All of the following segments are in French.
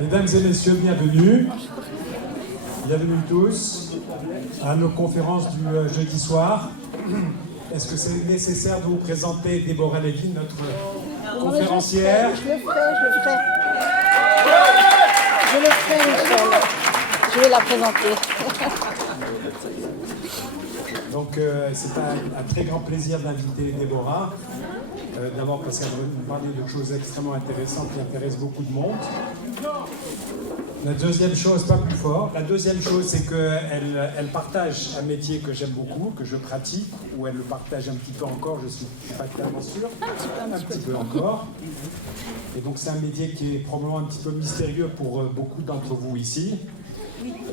Mesdames et messieurs, bienvenue. Bienvenue tous à nos conférences du jeudi soir. Est-ce que c'est nécessaire de vous présenter Déborah Lévy, notre conférencière? Je le ferai, Michel. Je vais la présenter. Donc c'est un très grand plaisir d'inviter Déborah. D'abord parce qu'elle va nous parler de choses extrêmement intéressantes qui intéressent beaucoup de monde. La deuxième chose, pas plus fort, la deuxième chose, c'est qu'elle partage un métier que j'aime beaucoup, que je pratique, ou elle le partage un petit peu encore, je ne suis pas tellement sûr, un petit peu encore. Et donc c'est un métier qui est probablement un petit peu mystérieux pour beaucoup d'entre vous ici.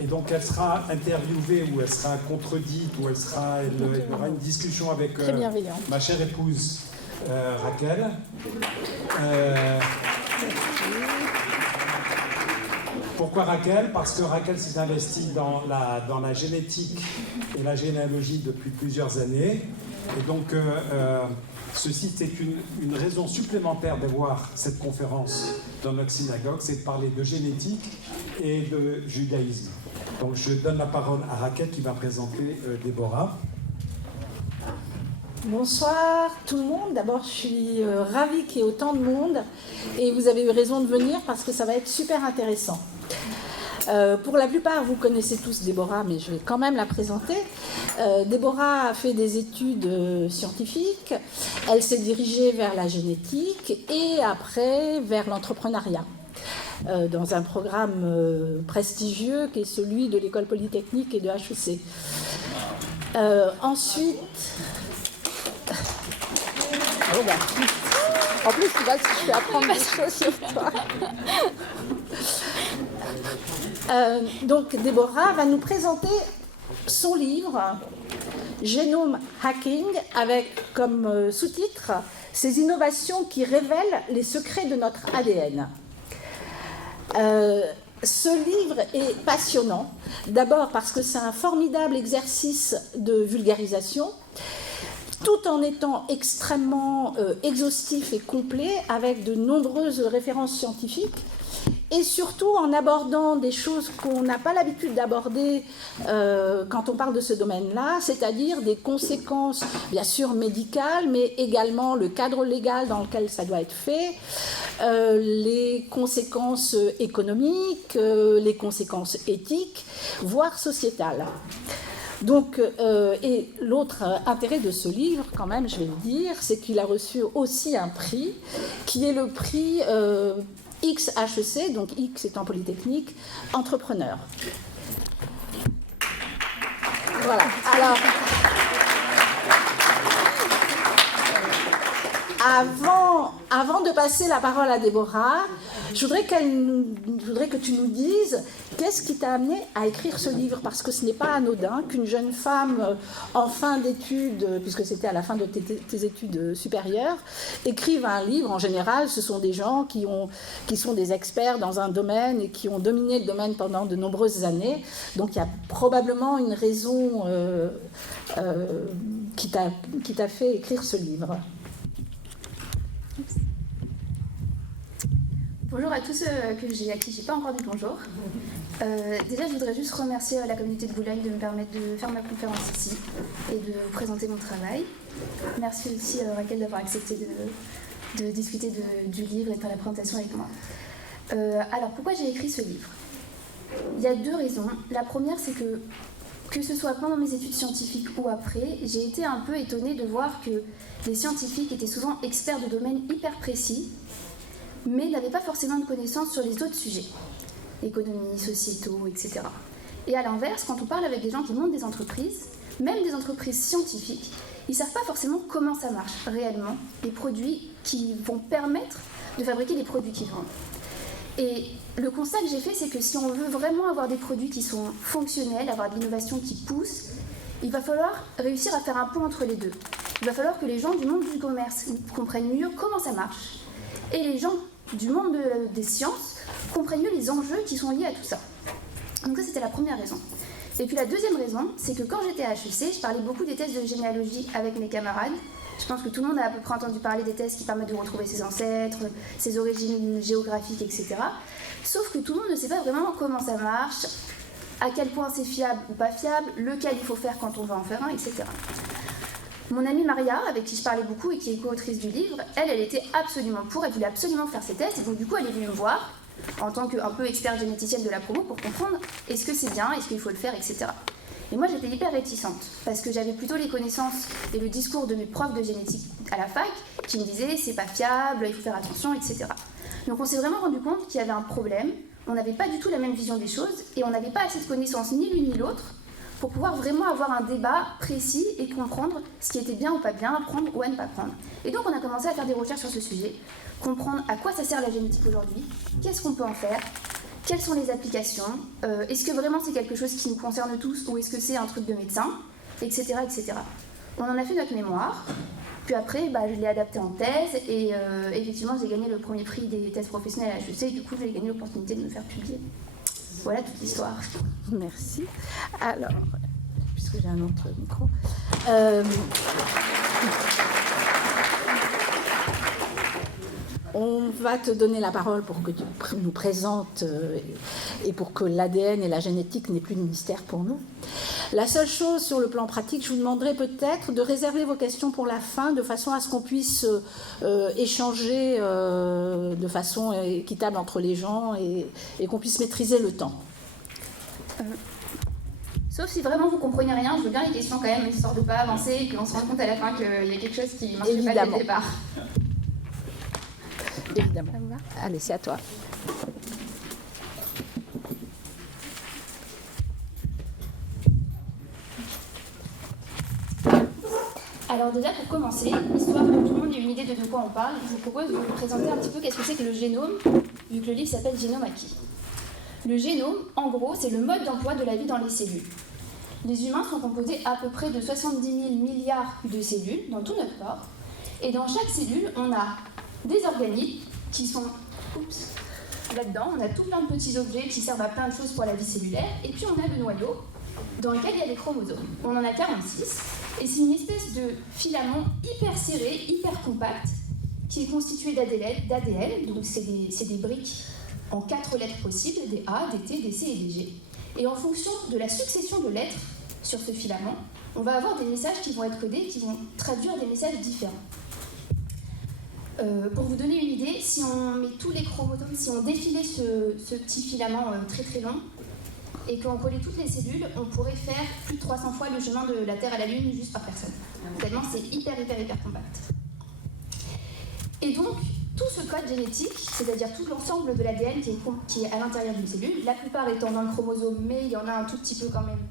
Et donc elle sera interviewée, ou elle sera contredite, ou il y aura une discussion avec ma chère épouse Raquel. Pourquoi Raquel? Parce que Raquel s'est investie dans la génétique et la généalogie depuis plusieurs années. Et donc, ceci, c'est une raison supplémentaire d'avoir cette conférence dans notre synagogue, c'est de parler de génétique et de judaïsme. Donc, je donne la parole à Raquel qui va présenter Déborah. Bonsoir tout le monde. D'abord, je suis ravie qu'il y ait autant de monde et vous avez eu raison de venir parce que ça va être super intéressant. Pour la plupart, vous connaissez tous Déborah, mais je vais quand même la présenter. Déborah a fait des études scientifiques, elle s'est dirigée vers la génétique et après vers l'entrepreneuriat. Dans un programme prestigieux qui est celui de l'école polytechnique et de HEC. Ensuite... Oh bah. En plus, tu vois que je fais apprendre des choses sur toi. Donc, Déborah va nous présenter son livre Genome Hacking, avec comme sous-titre ces innovations qui révèlent les secrets de notre ADN. Ce livre est passionnant, d'abord parce que c'est un formidable exercice de vulgarisation, tout en étant extrêmement exhaustif et complet, avec de nombreuses références scientifiques, et surtout en abordant des choses qu'on n'a pas l'habitude d'aborder quand on parle de ce domaine-là, c'est-à-dire des conséquences, bien sûr, médicales, mais également le cadre légal dans lequel ça doit être fait, les conséquences économiques, les conséquences éthiques, voire sociétales. Donc, et l'autre intérêt de ce livre, quand même, je vais le dire, c'est qu'il a reçu aussi un prix, qui est le prix XHEC, donc X étant Polytechnique, entrepreneur. Voilà. Alors, avant de passer la parole à Déborah, je voudrais que tu nous dises qu'est-ce qui t'a amené à écrire ce livre, parce que ce n'est pas anodin qu'une jeune femme en fin d'études, puisque c'était à la fin de tes études supérieures, écrive un livre. En général, ce sont des gens qui sont des experts dans un domaine et qui ont dominé le domaine pendant de nombreuses années. Donc il y a probablement une raison qui t'a fait écrire ce livre. Bonjour à tous à qui je n'ai pas encore dit bonjour. Déjà, je voudrais juste remercier la communauté de Boulogne de me permettre de faire ma conférence ici et de vous présenter mon travail. Merci aussi Raquel d'avoir accepté de discuter du livre et de faire la présentation avec moi. Alors, pourquoi j'ai écrit ce livre? Il y a deux raisons. La première, c'est que ce soit pendant mes études scientifiques ou après, j'ai été un peu étonnée de voir que les scientifiques étaient souvent experts de domaines hyper précis, mais n'avaient pas forcément de connaissances sur les autres sujets, économie, sociétaux, etc. Et à l'inverse, quand on parle avec des gens qui montent des entreprises, même des entreprises scientifiques, ils ne savent pas forcément comment ça marche réellement, les produits qui vont permettre de fabriquer les produits qu'ils vendent. Et le constat que j'ai fait, c'est que si on veut vraiment avoir des produits qui sont fonctionnels, avoir de l'innovation qui pousse, il va falloir réussir à faire un pont entre les deux. Il va falloir que les gens du monde du commerce comprennent mieux comment ça marche, et les gens du monde des sciences comprennent mieux les enjeux qui sont liés à tout ça. Donc ça, c'était la première raison. Et puis la deuxième raison, c'est que quand j'étais à HEC, je parlais beaucoup des tests de généalogie avec mes camarades, Je pense que tout le monde a à peu près entendu parler des tests qui permettent de retrouver ses ancêtres, ses origines géographiques, etc. Sauf que tout le monde ne sait pas vraiment comment ça marche, à quel point c'est fiable ou pas fiable, lequel il faut faire quand on va en faire un, etc. Mon amie Maria, avec qui je parlais beaucoup et qui est co-autrice du livre, elle était absolument pour, elle voulait absolument faire ces tests, et donc du coup elle est venue me voir, en tant qu'un peu experte généticienne de la promo, pour comprendre est-ce que c'est bien, est-ce qu'il faut le faire, etc. Et moi j'étais hyper réticente, parce que j'avais plutôt les connaissances et le discours de mes profs de génétique à la fac, qui me disaient c'est pas fiable, il faut faire attention, etc. Donc on s'est vraiment rendu compte qu'il y avait un problème, on n'avait pas du tout la même vision des choses, et on n'avait pas assez de connaissances ni l'une ni l'autre, pour pouvoir vraiment avoir un débat précis et comprendre ce qui était bien ou pas bien, prendre ou à ne pas prendre. Et donc on a commencé à faire des recherches sur ce sujet, comprendre à quoi ça sert la génétique aujourd'hui, qu'est-ce qu'on peut en faire, quelles sont les applications, est-ce que vraiment c'est quelque chose qui nous concerne tous ou est-ce que c'est un truc de médecin, etc. etc. On en a fait notre mémoire, puis après je l'ai adapté en thèse et effectivement j'ai gagné le premier prix des thèses professionnelles à HEC et du coup j'ai gagné l'opportunité de me faire publier. Voilà toute l'histoire. Merci. Alors, puisque j'ai un autre micro. On va te donner la parole pour que tu nous présentes et pour que l'ADN et la génétique n'aient plus de mystère pour nous. La seule chose sur le plan pratique, je vous demanderai peut-être de réserver vos questions pour la fin, de façon à ce qu'on puisse échanger de façon équitable entre les gens et qu'on puisse maîtriser le temps. Sauf si vraiment vous comprenez rien, je veux bien les questions quand même, histoire de ne pas avancer et qu'on se rende compte à la fin qu'il y a quelque chose qui ne marche pas dès le départ. Évidemment. Allez, c'est à toi. Alors déjà pour commencer, histoire que tout le monde ait une idée de quoi on parle, je vous propose de vous présenter un petit peu qu'est-ce que c'est que le génome, vu que le livre s'appelle Génome acquis. Le génome, en gros, c'est le mode d'emploi de la vie dans les cellules. Les humains sont composés à peu près de 70 000 milliards de cellules dans tout notre corps, et dans chaque cellule, on a des organites qui sont là-dedans, on a tout plein de petits objets qui servent à plein de choses pour la vie cellulaire, et puis on a le noyau dans lequel il y a des chromosomes. On en a 46, et c'est une espèce de filament hyper serré, hyper compact, qui est constitué d'ADN, donc c'est des briques en 4 lettres possibles, des A, des T, des C et des G. Et en fonction de la succession de lettres sur ce filament, on va avoir des messages qui vont être codés, qui vont traduire des messages différents. Pour vous donner une idée, si on met tous les chromosomes, si on défilait ce petit filament très très long, et qu'on collait toutes les cellules, on pourrait faire plus de 300 fois le chemin de la Terre à la Lune juste par personne. Tellement c'est hyper compact. Et donc, tout ce code génétique, c'est-à-dire tout l'ensemble de l'ADN qui est à l'intérieur d'une cellule, la plupart étant dans le chromosome, mais il y en a un tout petit peu quand même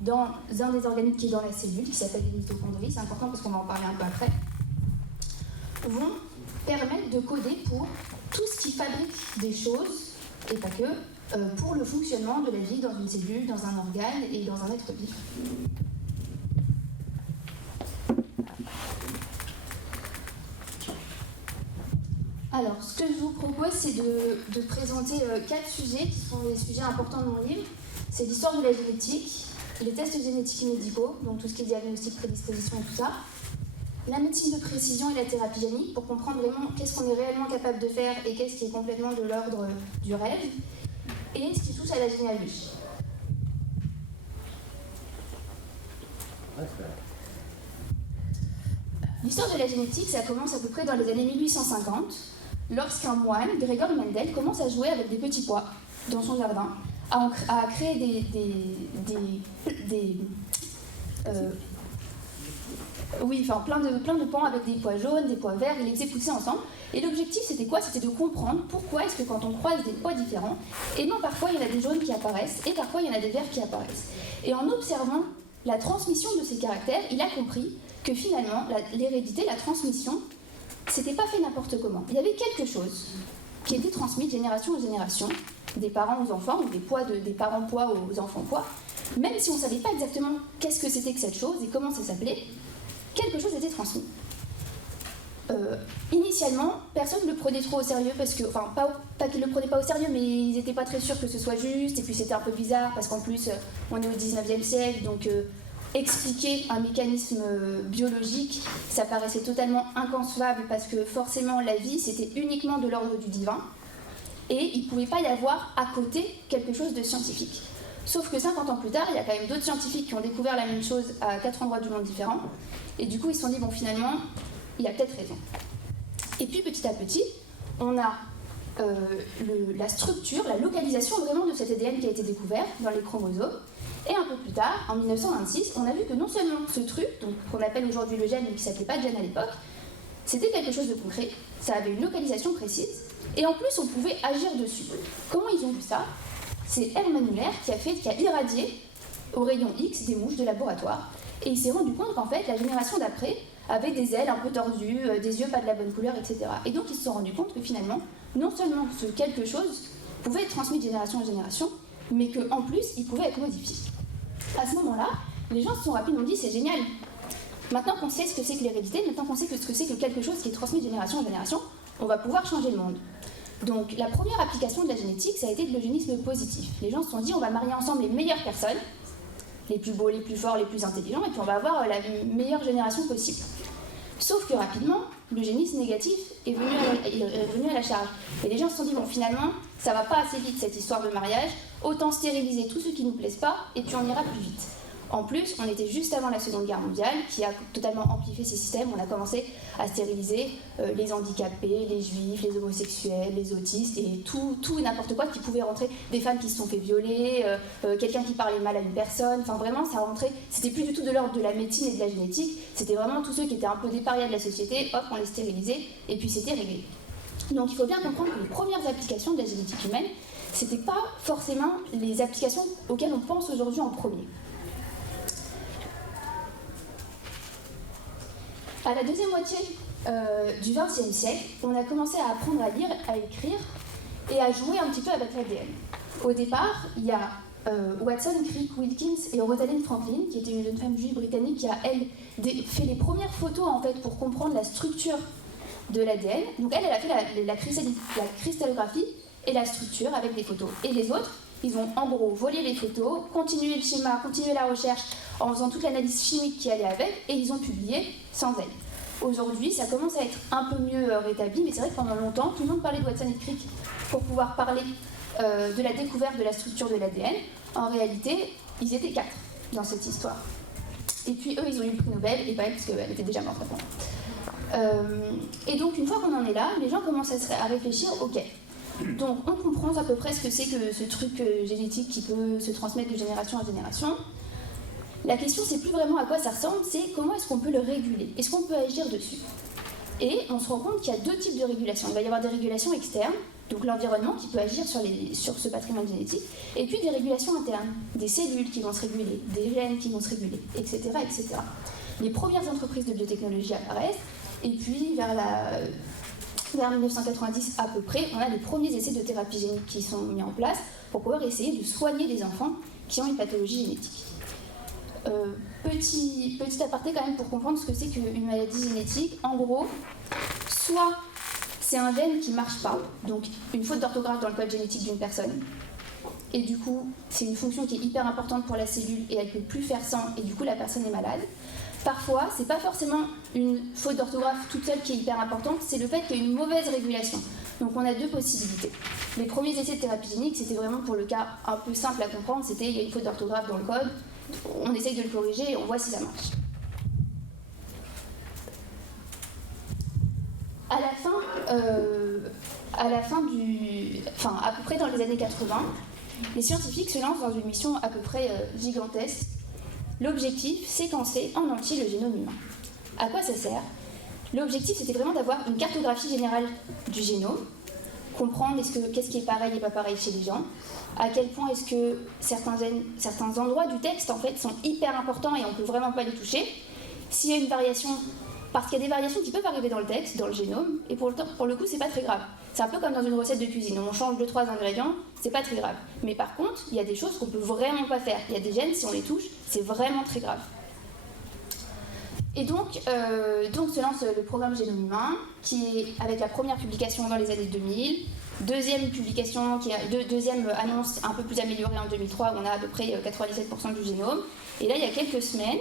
dans un des organites qui est dans la cellule, qui s'appelle les mitochondries, c'est important parce qu'on va en parler un peu après, vont permettre de coder pour tout ce qui fabrique des choses, et pas que, pour le fonctionnement de la vie dans une cellule, dans un organe et dans un être vivant. Alors, ce que je vous propose, c'est de présenter 4 sujets qui sont les sujets importants de mon livre. C'est l'histoire de la génétique, les tests génétiques médicaux, donc tout ce qui est diagnostic, prédisposition et tout ça, la médecine de précision et la thérapie génique, pour comprendre vraiment qu'est-ce qu'on est réellement capable de faire et qu'est-ce qui est complètement de l'ordre du rêve, et ce qui touche à la généalogie. L'histoire de la génétique, ça commence à peu près dans les années 1850, lorsqu'un moine, Gregor Mendel, commence à jouer avec des petits pois dans son jardin, à créer plein de pans avec des pois jaunes, des pois verts, il les faisait pousser ensemble. Et l'objectif, c'était quoi? C'était de comprendre pourquoi est-ce que quand on croise des pois différents, et bien parfois il y en a des jaunes qui apparaissent, et parfois il y en a des verts qui apparaissent. Et en observant la transmission de ces caractères, il a compris que finalement, l'hérédité, la transmission, c'était pas fait n'importe comment. Il y avait quelque chose qui était transmis de génération en génération, des parents aux enfants, ou des parents pois aux enfants pois, même si on ne savait pas exactement qu'est-ce que c'était que cette chose et comment ça s'appelait, quelque chose était transmis. Initialement, personne ne le prenait trop au sérieux, parce que, enfin, pas qu'ils ne le prenaient pas au sérieux, mais ils n'étaient pas très sûrs que ce soit juste, et puis c'était un peu bizarre, parce qu'en plus, on est au 19e siècle, donc expliquer un mécanisme biologique, ça paraissait totalement inconcevable parce que forcément la vie c'était uniquement de l'ordre du divin et il ne pouvait pas y avoir à côté quelque chose de scientifique. Sauf que 50 ans plus tard, il y a quand même d'autres scientifiques qui ont découvert la même chose à 4 endroits du monde différents et du coup ils se sont dit bon finalement il y a peut-être raison. Et puis petit à petit on a la structure, la localisation vraiment de cet ADN qui a été découvert dans les chromosomes. Et un peu plus tard, en 1926, on a vu que non seulement ce truc, qu'on appelle aujourd'hui le gène mais qui ne s'appelait pas gène à l'époque, c'était quelque chose de concret, ça avait une localisation précise, et en plus on pouvait agir dessus. Comment ils ont vu ça? C'est Hermann Müller qui a irradié au rayon X des mouches de laboratoire, et il s'est rendu compte qu'en fait la génération d'après avait des ailes un peu tordues, des yeux pas de la bonne couleur, etc. Et donc ils se sont rendus compte que finalement, non seulement ce quelque chose pouvait être transmis de génération en génération, mais qu'en plus il pouvait être modifié. À ce moment-là, les gens se sont rapidement dit c'est génial. Maintenant qu'on sait ce que c'est que l'hérédité, maintenant qu'on sait ce que c'est que quelque chose qui est transmis de génération en génération, on va pouvoir changer le monde. Donc la première application de la génétique, ça a été de l'eugénisme positif. Les gens se sont dit on va marier ensemble les meilleures personnes, les plus beaux, les plus forts, les plus intelligents, et puis on va avoir la meilleure génération possible. Sauf que rapidement, l'eugénisme négatif est venu à la charge. Et les gens se sont dit, bon finalement, ça va pas assez vite cette histoire de mariage, autant stériliser tous ceux qui nous plaisent pas, et puis on ira plus vite. En plus, on était juste avant la Seconde Guerre mondiale, qui a totalement amplifié ces systèmes. On a commencé à stériliser les handicapés, les juifs, les homosexuels, les autistes, et tout et n'importe quoi qui pouvait rentrer. Des femmes qui se sont fait violer, quelqu'un qui parlait mal à une personne. Enfin vraiment, ça rentrait. C'était plus du tout de l'ordre de la médecine et de la génétique. C'était vraiment tous ceux qui étaient un peu des parias de la société. Hop, on les stérilisait, et puis c'était réglé. Donc il faut bien comprendre que les premières applications de la génétique humaine, c'était pas forcément les applications auxquelles on pense aujourd'hui en premier. À la deuxième moitié du XXe siècle, on a commencé à apprendre à lire, à écrire et à jouer un petit peu avec l'ADN. Au départ, il y a Watson, Crick, Wilkins et Rosalind Franklin, qui était une jeune femme juive britannique qui a, elle, fait les premières photos en fait, pour comprendre la structure de l'ADN. Donc elle a fait la cristallographie et la structure avec des photos. Et les autres, ils ont en gros volé les photos, continué le schéma, continué la recherche en faisant toute l'analyse chimique qui allait avec, et ils ont publié sans elle. Aujourd'hui, ça commence à être un peu mieux rétabli, mais c'est vrai que pendant longtemps, tout le monde parlait de Watson et Crick pour pouvoir parler de la découverte de la structure de l'ADN. En réalité, ils étaient 4 dans cette histoire. Et puis eux, ils ont eu le prix Nobel, et pas elle, parce qu'elle était déjà morte avant. Et donc, une fois qu'on en est là, les gens commencent à réfléchir, ok, donc on comprend à peu près ce que c'est que ce truc génétique qui peut se transmettre de génération en génération. La question, c'est plus vraiment à quoi ça ressemble, c'est comment est-ce qu'on peut le réguler? Est-ce qu'on peut agir dessus? Et on se rend compte qu'il y a 2 types de régulation. Il va y avoir des régulations externes, donc l'environnement qui peut agir sur ce patrimoine génétique, et puis des régulations internes, des cellules qui vont se réguler, des gènes qui vont se réguler, etc. etc. Les premières entreprises de biotechnologie apparaissent, et puis vers 1990 à peu près, on a les premiers essais de thérapie génique qui sont mis en place pour pouvoir essayer de soigner des enfants qui ont une pathologie génétique. Petit aparté quand même pour comprendre ce que c'est qu'une maladie génétique. En gros, soit c'est un gène qui ne marche pas, donc une faute d'orthographe dans le code génétique d'une personne, et du coup c'est une fonction qui est hyper importante pour la cellule et elle ne peut plus faire sans, et du coup la personne est malade. Parfois, c'est pas forcément une faute d'orthographe toute seule qui est hyper importante, c'est le fait qu'il y ait une mauvaise régulation. Donc on a 2 possibilités. Les premiers essais de thérapie génique, c'était vraiment pour le cas un peu simple à comprendre, c'était il y a une faute d'orthographe dans le code, on essaye de le corriger et on voit si ça marche. À peu près dans les années 80, les scientifiques se lancent dans une mission à peu près gigantesque. L'objectif, séquencer en entier le génome humain. À quoi ça sert? L'objectif, c'était vraiment d'avoir une cartographie générale du génome, comprendre qu'est-ce qui est pareil et pas pareil chez les gens, à quel point est-ce que certains endroits du texte en fait sont hyper importants et on ne peut vraiment pas les toucher. S'il y a une variation, parce qu'il y a des variations qui peuvent arriver dans le texte, dans le génome, et pour le coup, c'est pas très grave. C'est un peu comme dans une recette de cuisine, on change 2-3 ingrédients, c'est pas très grave. Mais par contre, il y a des choses qu'on peut vraiment pas faire. Il y a des gènes, si on les touche, c'est vraiment très grave. Et donc se lance le programme Génome Humain, qui est avec la première publication dans les années 2000, Deuxième publication, deuxième annonce un peu plus améliorée en 2003, où on a à peu près 97% du génome. Et là, il y a quelques semaines,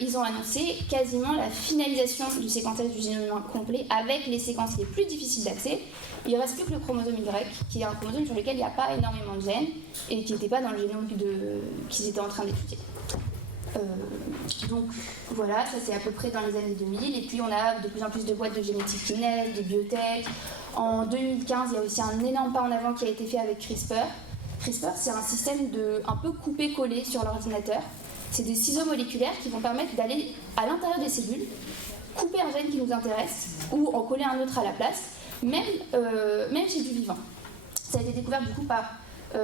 ils ont annoncé quasiment la finalisation du séquençage du génome complet avec les séquences les plus difficiles d'accès. Il ne reste plus que le chromosome Y, qui est un chromosome sur lequel il n'y a pas énormément de gènes et qui n'était pas dans le génome qu'ils étaient en train d'étudier. Donc voilà, ça c'est à peu près dans les années 2000. Et puis on a de plus en plus de boîtes de génétique qui naissent, de biotech. En 2015, il y a aussi un énorme pas en avant qui a été fait avec CRISPR. CRISPR, c'est un système un peu coupé-collé sur l'ordinateur. C'est des ciseaux moléculaires qui vont permettre d'aller à l'intérieur des cellules, couper un gène qui nous intéresse ou en coller un autre à la place, même chez du vivant. Ça a été découvert du coup par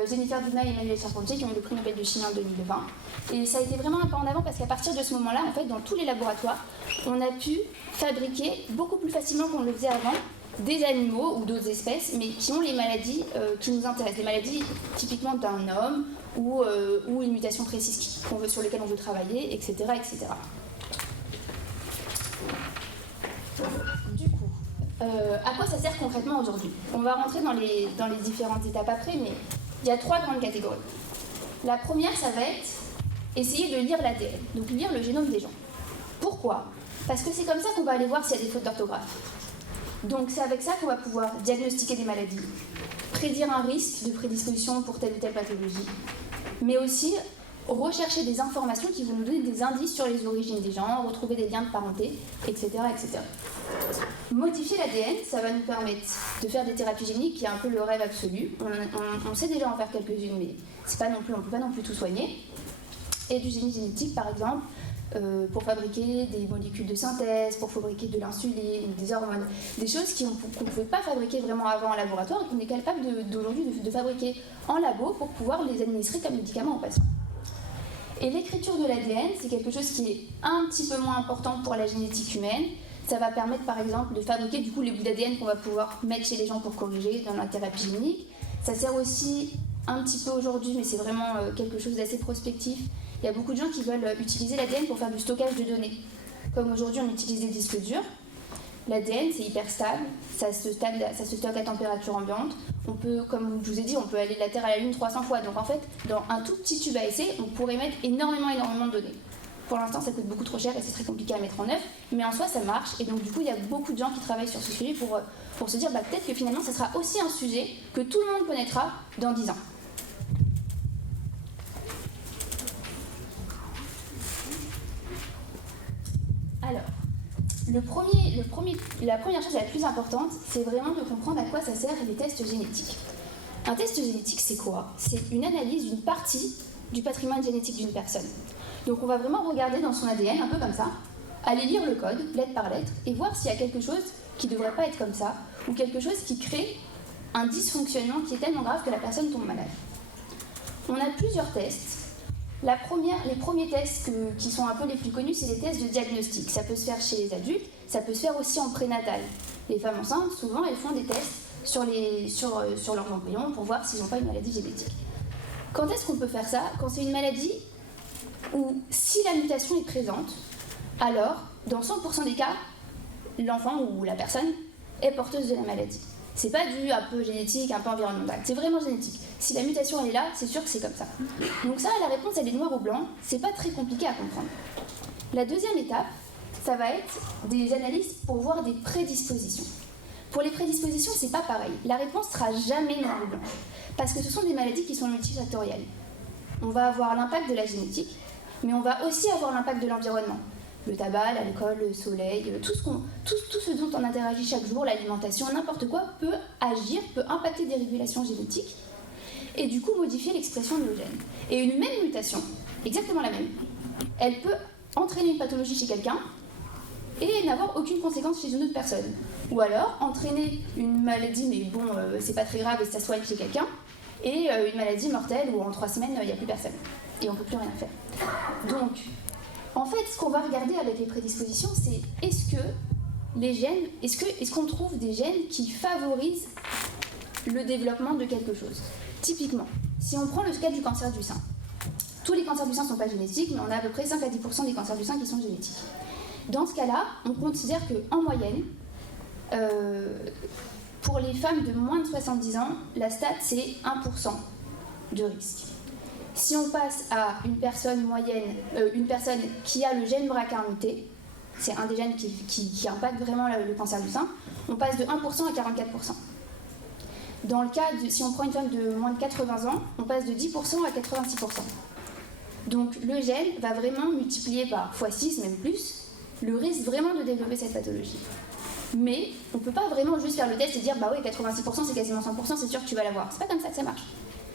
Jennifer Doudna et Emmanuel Charpentier qui ont eu le prix Nobel de chimie en 2020. Et ça a été vraiment un pas en avant parce qu'à partir de ce moment-là, en fait, dans tous les laboratoires, on a pu fabriquer beaucoup plus facilement qu'on le faisait avant des animaux ou d'autres espèces, mais qui ont les maladies qui nous intéressent, des maladies typiquement d'un homme ou une mutation précise sur laquelle on veut travailler, etc., etc. Du coup, à quoi ça sert concrètement aujourd'hui? On va rentrer dans les différentes étapes après, mais il y a 3 grandes catégories. La première, ça va être essayer de lire l'ADN, donc lire le génome des gens. Pourquoi? Parce que c'est comme ça qu'on va aller voir s'il y a des fautes d'orthographe. Donc c'est avec ça qu'on va pouvoir diagnostiquer des maladies, prédire un risque de prédisposition pour telle ou telle pathologie, mais aussi rechercher des informations qui vont nous donner des indices sur les origines des gens, retrouver des liens de parenté, etc. etc. Modifier l'ADN, ça va nous permettre de faire des thérapies géniques, qui est un peu le rêve absolu. On sait déjà en faire quelques-unes, mais on ne peut pas non plus tout soigner. Et du génie génétique, par exemple, pour fabriquer des molécules de synthèse, pour fabriquer de l'insuline, des hormones, des choses qu'on ne pouvait pas fabriquer vraiment avant en laboratoire et qu'on est capable d'aujourd'hui de fabriquer en labo pour pouvoir les administrer comme médicaments aux patients. Et l'écriture de l'ADN, c'est quelque chose qui est un petit peu moins important pour la génétique humaine. Ça va permettre par exemple de fabriquer du coup les bouts d'ADN qu'on va pouvoir mettre chez les gens pour corriger dans la thérapie génique. Ça sert aussi un petit peu aujourd'hui, mais c'est vraiment quelque chose d'assez prospectif. Il y a beaucoup de gens qui veulent utiliser l'ADN pour faire du stockage de données. Comme aujourd'hui on utilise des disques durs, l'ADN c'est hyper stable, ça se stocke à température ambiante. On peut, comme je vous ai dit, on peut aller de la Terre à la Lune 300 fois. Donc en fait, dans un tout petit tube à essai, on pourrait mettre énormément de données. Pour l'instant, ça coûte beaucoup trop cher et c'est très compliqué à mettre en œuvre, mais en soi ça marche. Et donc du coup, il y a beaucoup de gens qui travaillent sur ce sujet pour se dire peut-être que finalement, ça sera aussi un sujet que tout le monde connaîtra dans 10 ans. Alors, la première chose la plus importante, c'est vraiment de comprendre à quoi ça sert les tests génétiques. Un test génétique, c'est quoi? C'est une analyse d'une partie du patrimoine génétique d'une personne. Donc on va vraiment regarder dans son ADN, un peu comme ça, aller lire le code, lettre par lettre, et voir s'il y a quelque chose qui ne devrait pas être comme ça, ou quelque chose qui crée un dysfonctionnement qui est tellement grave que la personne tombe malade. On a plusieurs tests. Les premiers tests qui sont un peu les plus connus, c'est les tests de diagnostic. Ça peut se faire chez les adultes, ça peut se faire aussi en prénatal. Les femmes enceintes, souvent, elles font des tests sur leurs embryons pour voir s'ils n'ont pas une maladie génétique. Quand est-ce qu'on peut faire ça? Quand c'est une maladie où, si la mutation est présente, alors, dans 100% des cas, l'enfant ou la personne est porteuse de la maladie. C'est pas dû un peu génétique, un peu environnemental, c'est vraiment génétique. Si la mutation elle est là, c'est sûr que c'est comme ça. Donc ça, la réponse elle est noire ou blanc, c'est pas très compliqué à comprendre. La deuxième étape, ça va être des analyses pour voir des prédispositions. Pour les prédispositions, c'est pas pareil. La réponse sera jamais noire ou blanche, parce que ce sont des maladies qui sont multifactorielles. On va avoir l'impact de la génétique, mais on va aussi avoir l'impact de l'environnement. Le tabac, l'alcool, le soleil, tout ce dont on interagit chaque jour, l'alimentation, n'importe quoi peut agir, peut impacter des régulations génétiques et du coup modifier l'expression de nos gènes. Et une même mutation, exactement la même, elle peut entraîner une pathologie chez quelqu'un et n'avoir aucune conséquence chez une autre personne. Ou alors entraîner une maladie, mais bon, c'est pas très grave et ça soigne chez quelqu'un, et une maladie mortelle où en 3 semaines, il n'y a plus personne et on peut plus rien faire. Donc, en fait, ce qu'on va regarder avec les prédispositions, c'est est-ce qu'on trouve des gènes qui favorisent le développement de quelque chose. Typiquement, si on prend le cas du cancer du sein, tous les cancers du sein ne sont pas génétiques, mais on a à peu près 5 à 10% des cancers du sein qui sont génétiques. Dans ce cas-là, on considère qu'en moyenne, Pour les femmes de moins de 70 ans, la stat, c'est 1% de risque. Si on passe à une personne moyenne, une personne qui a le gène BRCA muté, c'est un des gènes qui impacte vraiment le cancer du sein, on passe de 1% à 44%. Dans le cas, si on prend une femme de moins de 80 ans, on passe de 10% à 86%. Donc le gène va vraiment multiplier par x6, même plus, le risque vraiment de développer cette pathologie. Mais on ne peut pas vraiment juste faire le test et dire bah oui, 86% c'est quasiment 100%, c'est sûr que tu vas l'avoir. C'est pas comme ça que ça marche.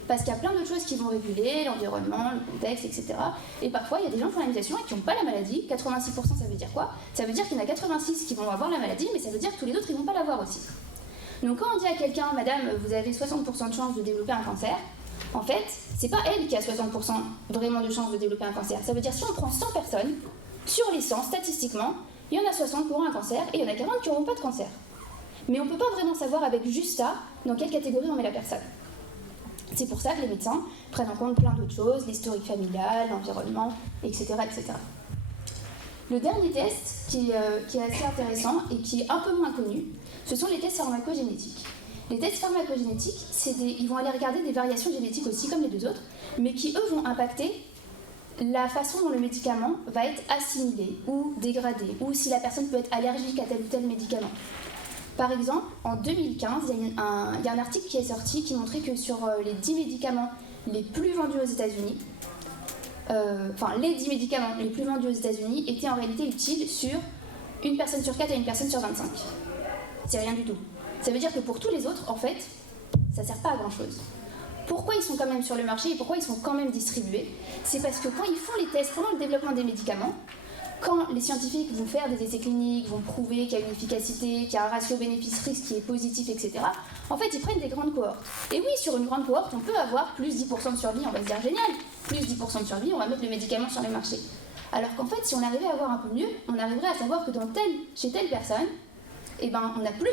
Parce qu'il y a plein d'autres choses qui vont réguler, l'environnement, le contexte, etc. Et parfois, il y a des gens qui font la mutation et qui n'ont pas la maladie. 86%, ça veut dire quoi? Ça veut dire qu'il y en a 86 qui vont avoir la maladie, mais ça veut dire que tous les autres, ils ne vont pas l'avoir aussi. Donc quand on dit à quelqu'un, madame, vous avez 60% de chance de développer un cancer, en fait, c'est pas elle qui a 60% vraiment de chance de développer un cancer. Ça veut dire si on prend 100 personnes, sur les 100, statistiquement, il y en a 60 qui auront un cancer et il y en a 40 qui n'auront pas de cancer. Mais on ne peut pas vraiment savoir avec juste ça dans quelle catégorie on met la personne. C'est pour ça que les médecins prennent en compte plein d'autres choses, l'historique familial, l'environnement, etc., etc. Le dernier test qui est assez intéressant et qui est un peu moins connu, ce sont les tests pharmacogénétiques. Les tests pharmacogénétiques, ils vont aller regarder des variations génétiques aussi, comme les deux autres, mais qui, eux, vont impacter la façon dont le médicament va être assimilé ou dégradé, ou si la personne peut être allergique à tel ou tel médicament. Par exemple, en 2015, il y a un article qui est sorti qui montrait que sur les 10 médicaments les plus vendus aux États-Unis, les 10 médicaments les plus vendus aux États-Unis étaient en réalité utiles sur une personne sur 4 et une personne sur 25. C'est rien du tout. Ça veut dire que pour tous les autres, en fait, ça ne sert pas à grand-chose. Pourquoi ils sont quand même sur le marché et pourquoi ils sont quand même distribués? C'est parce que quand ils font les tests pendant le développement des médicaments, quand les scientifiques vont faire des essais cliniques, vont prouver qu'il y a une efficacité, qu'il y a un ratio bénéfice-risque qui est positif, etc., en fait, ils prennent des grandes cohortes. Et oui, sur une grande cohorte, on peut avoir plus 10% de survie, on va se dire génial, plus 10% de survie, on va mettre le médicament sur le marché. Alors qu'en fait, si on arrivait à avoir un peu mieux, on arriverait à savoir que chez telle personne, eh ben, on a plus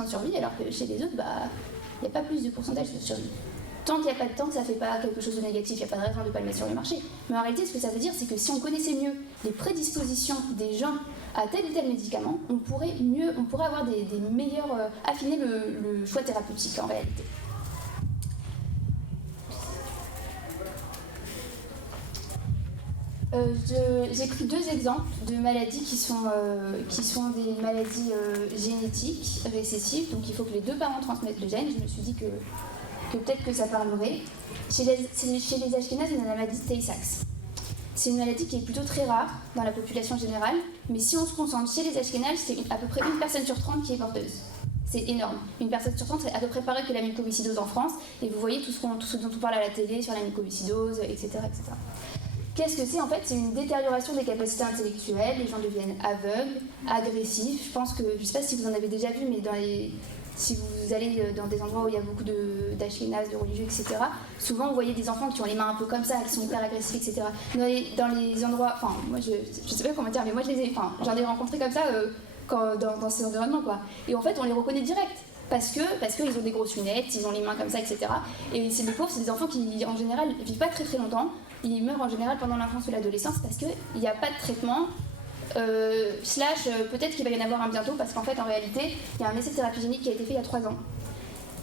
80% de survie, alors que chez les autres, il n'y a pas plus de pourcentage de survie. Tant qu'il n'y a pas de temps, ça ne fait pas quelque chose de négatif, il n'y a pas de raison de ne pas le mettre sur le marché. Mais en réalité, ce que ça veut dire, c'est que si on connaissait mieux les prédispositions des gens à tel ou tel médicament, on pourrait avoir des meilleurs, affiner le choix thérapeutique en réalité. J'ai pris deux exemples de maladies qui sont des maladies génétiques récessives, donc il faut que les deux parents transmettent le gène. Je me suis dit que peut-être que ça parlerait. Chez les Ashkénazes, on a la maladie de Tay-Sachs. C'est une maladie qui est plutôt très rare dans la population générale, mais si on se concentre chez les Ashkénazes, c'est à peu près une personne sur 30 qui est porteuse. C'est énorme. Une personne sur 30, c'est à peu près pareil que la mucoviscidose en France, et vous voyez tout ce dont on parle à la télé sur la mucoviscidose, etc., etc. Qu'est-ce que c'est? En fait, c'est une détérioration des capacités intellectuelles, les gens deviennent aveugles, agressifs. Je ne sais pas si vous en avez déjà vu, mais si vous allez dans des endroits où il y a beaucoup d'Ashkénazes, de religieux, etc., souvent vous voyez des enfants qui ont les mains un peu comme ça, qui sont hyper agressifs, etc. Dans les endroits, moi je sais pas comment dire, mais moi j'en ai rencontré comme ça dans ces environnements, quoi. Et en fait, on les reconnaît direct. Parce qu'ils ont des grosses lunettes, ils ont les mains comme ça, etc. Et c'est des pauvres, c'est des enfants qui, en général, vivent pas très très longtemps. Ils meurent en général pendant l'enfance ou l'adolescence parce qu'il n'y a pas de traitement, peut-être qu'il va y en avoir un bientôt, parce qu'en fait, en réalité, il y a un essai de thérapie génique qui a été fait il y a 3 ans.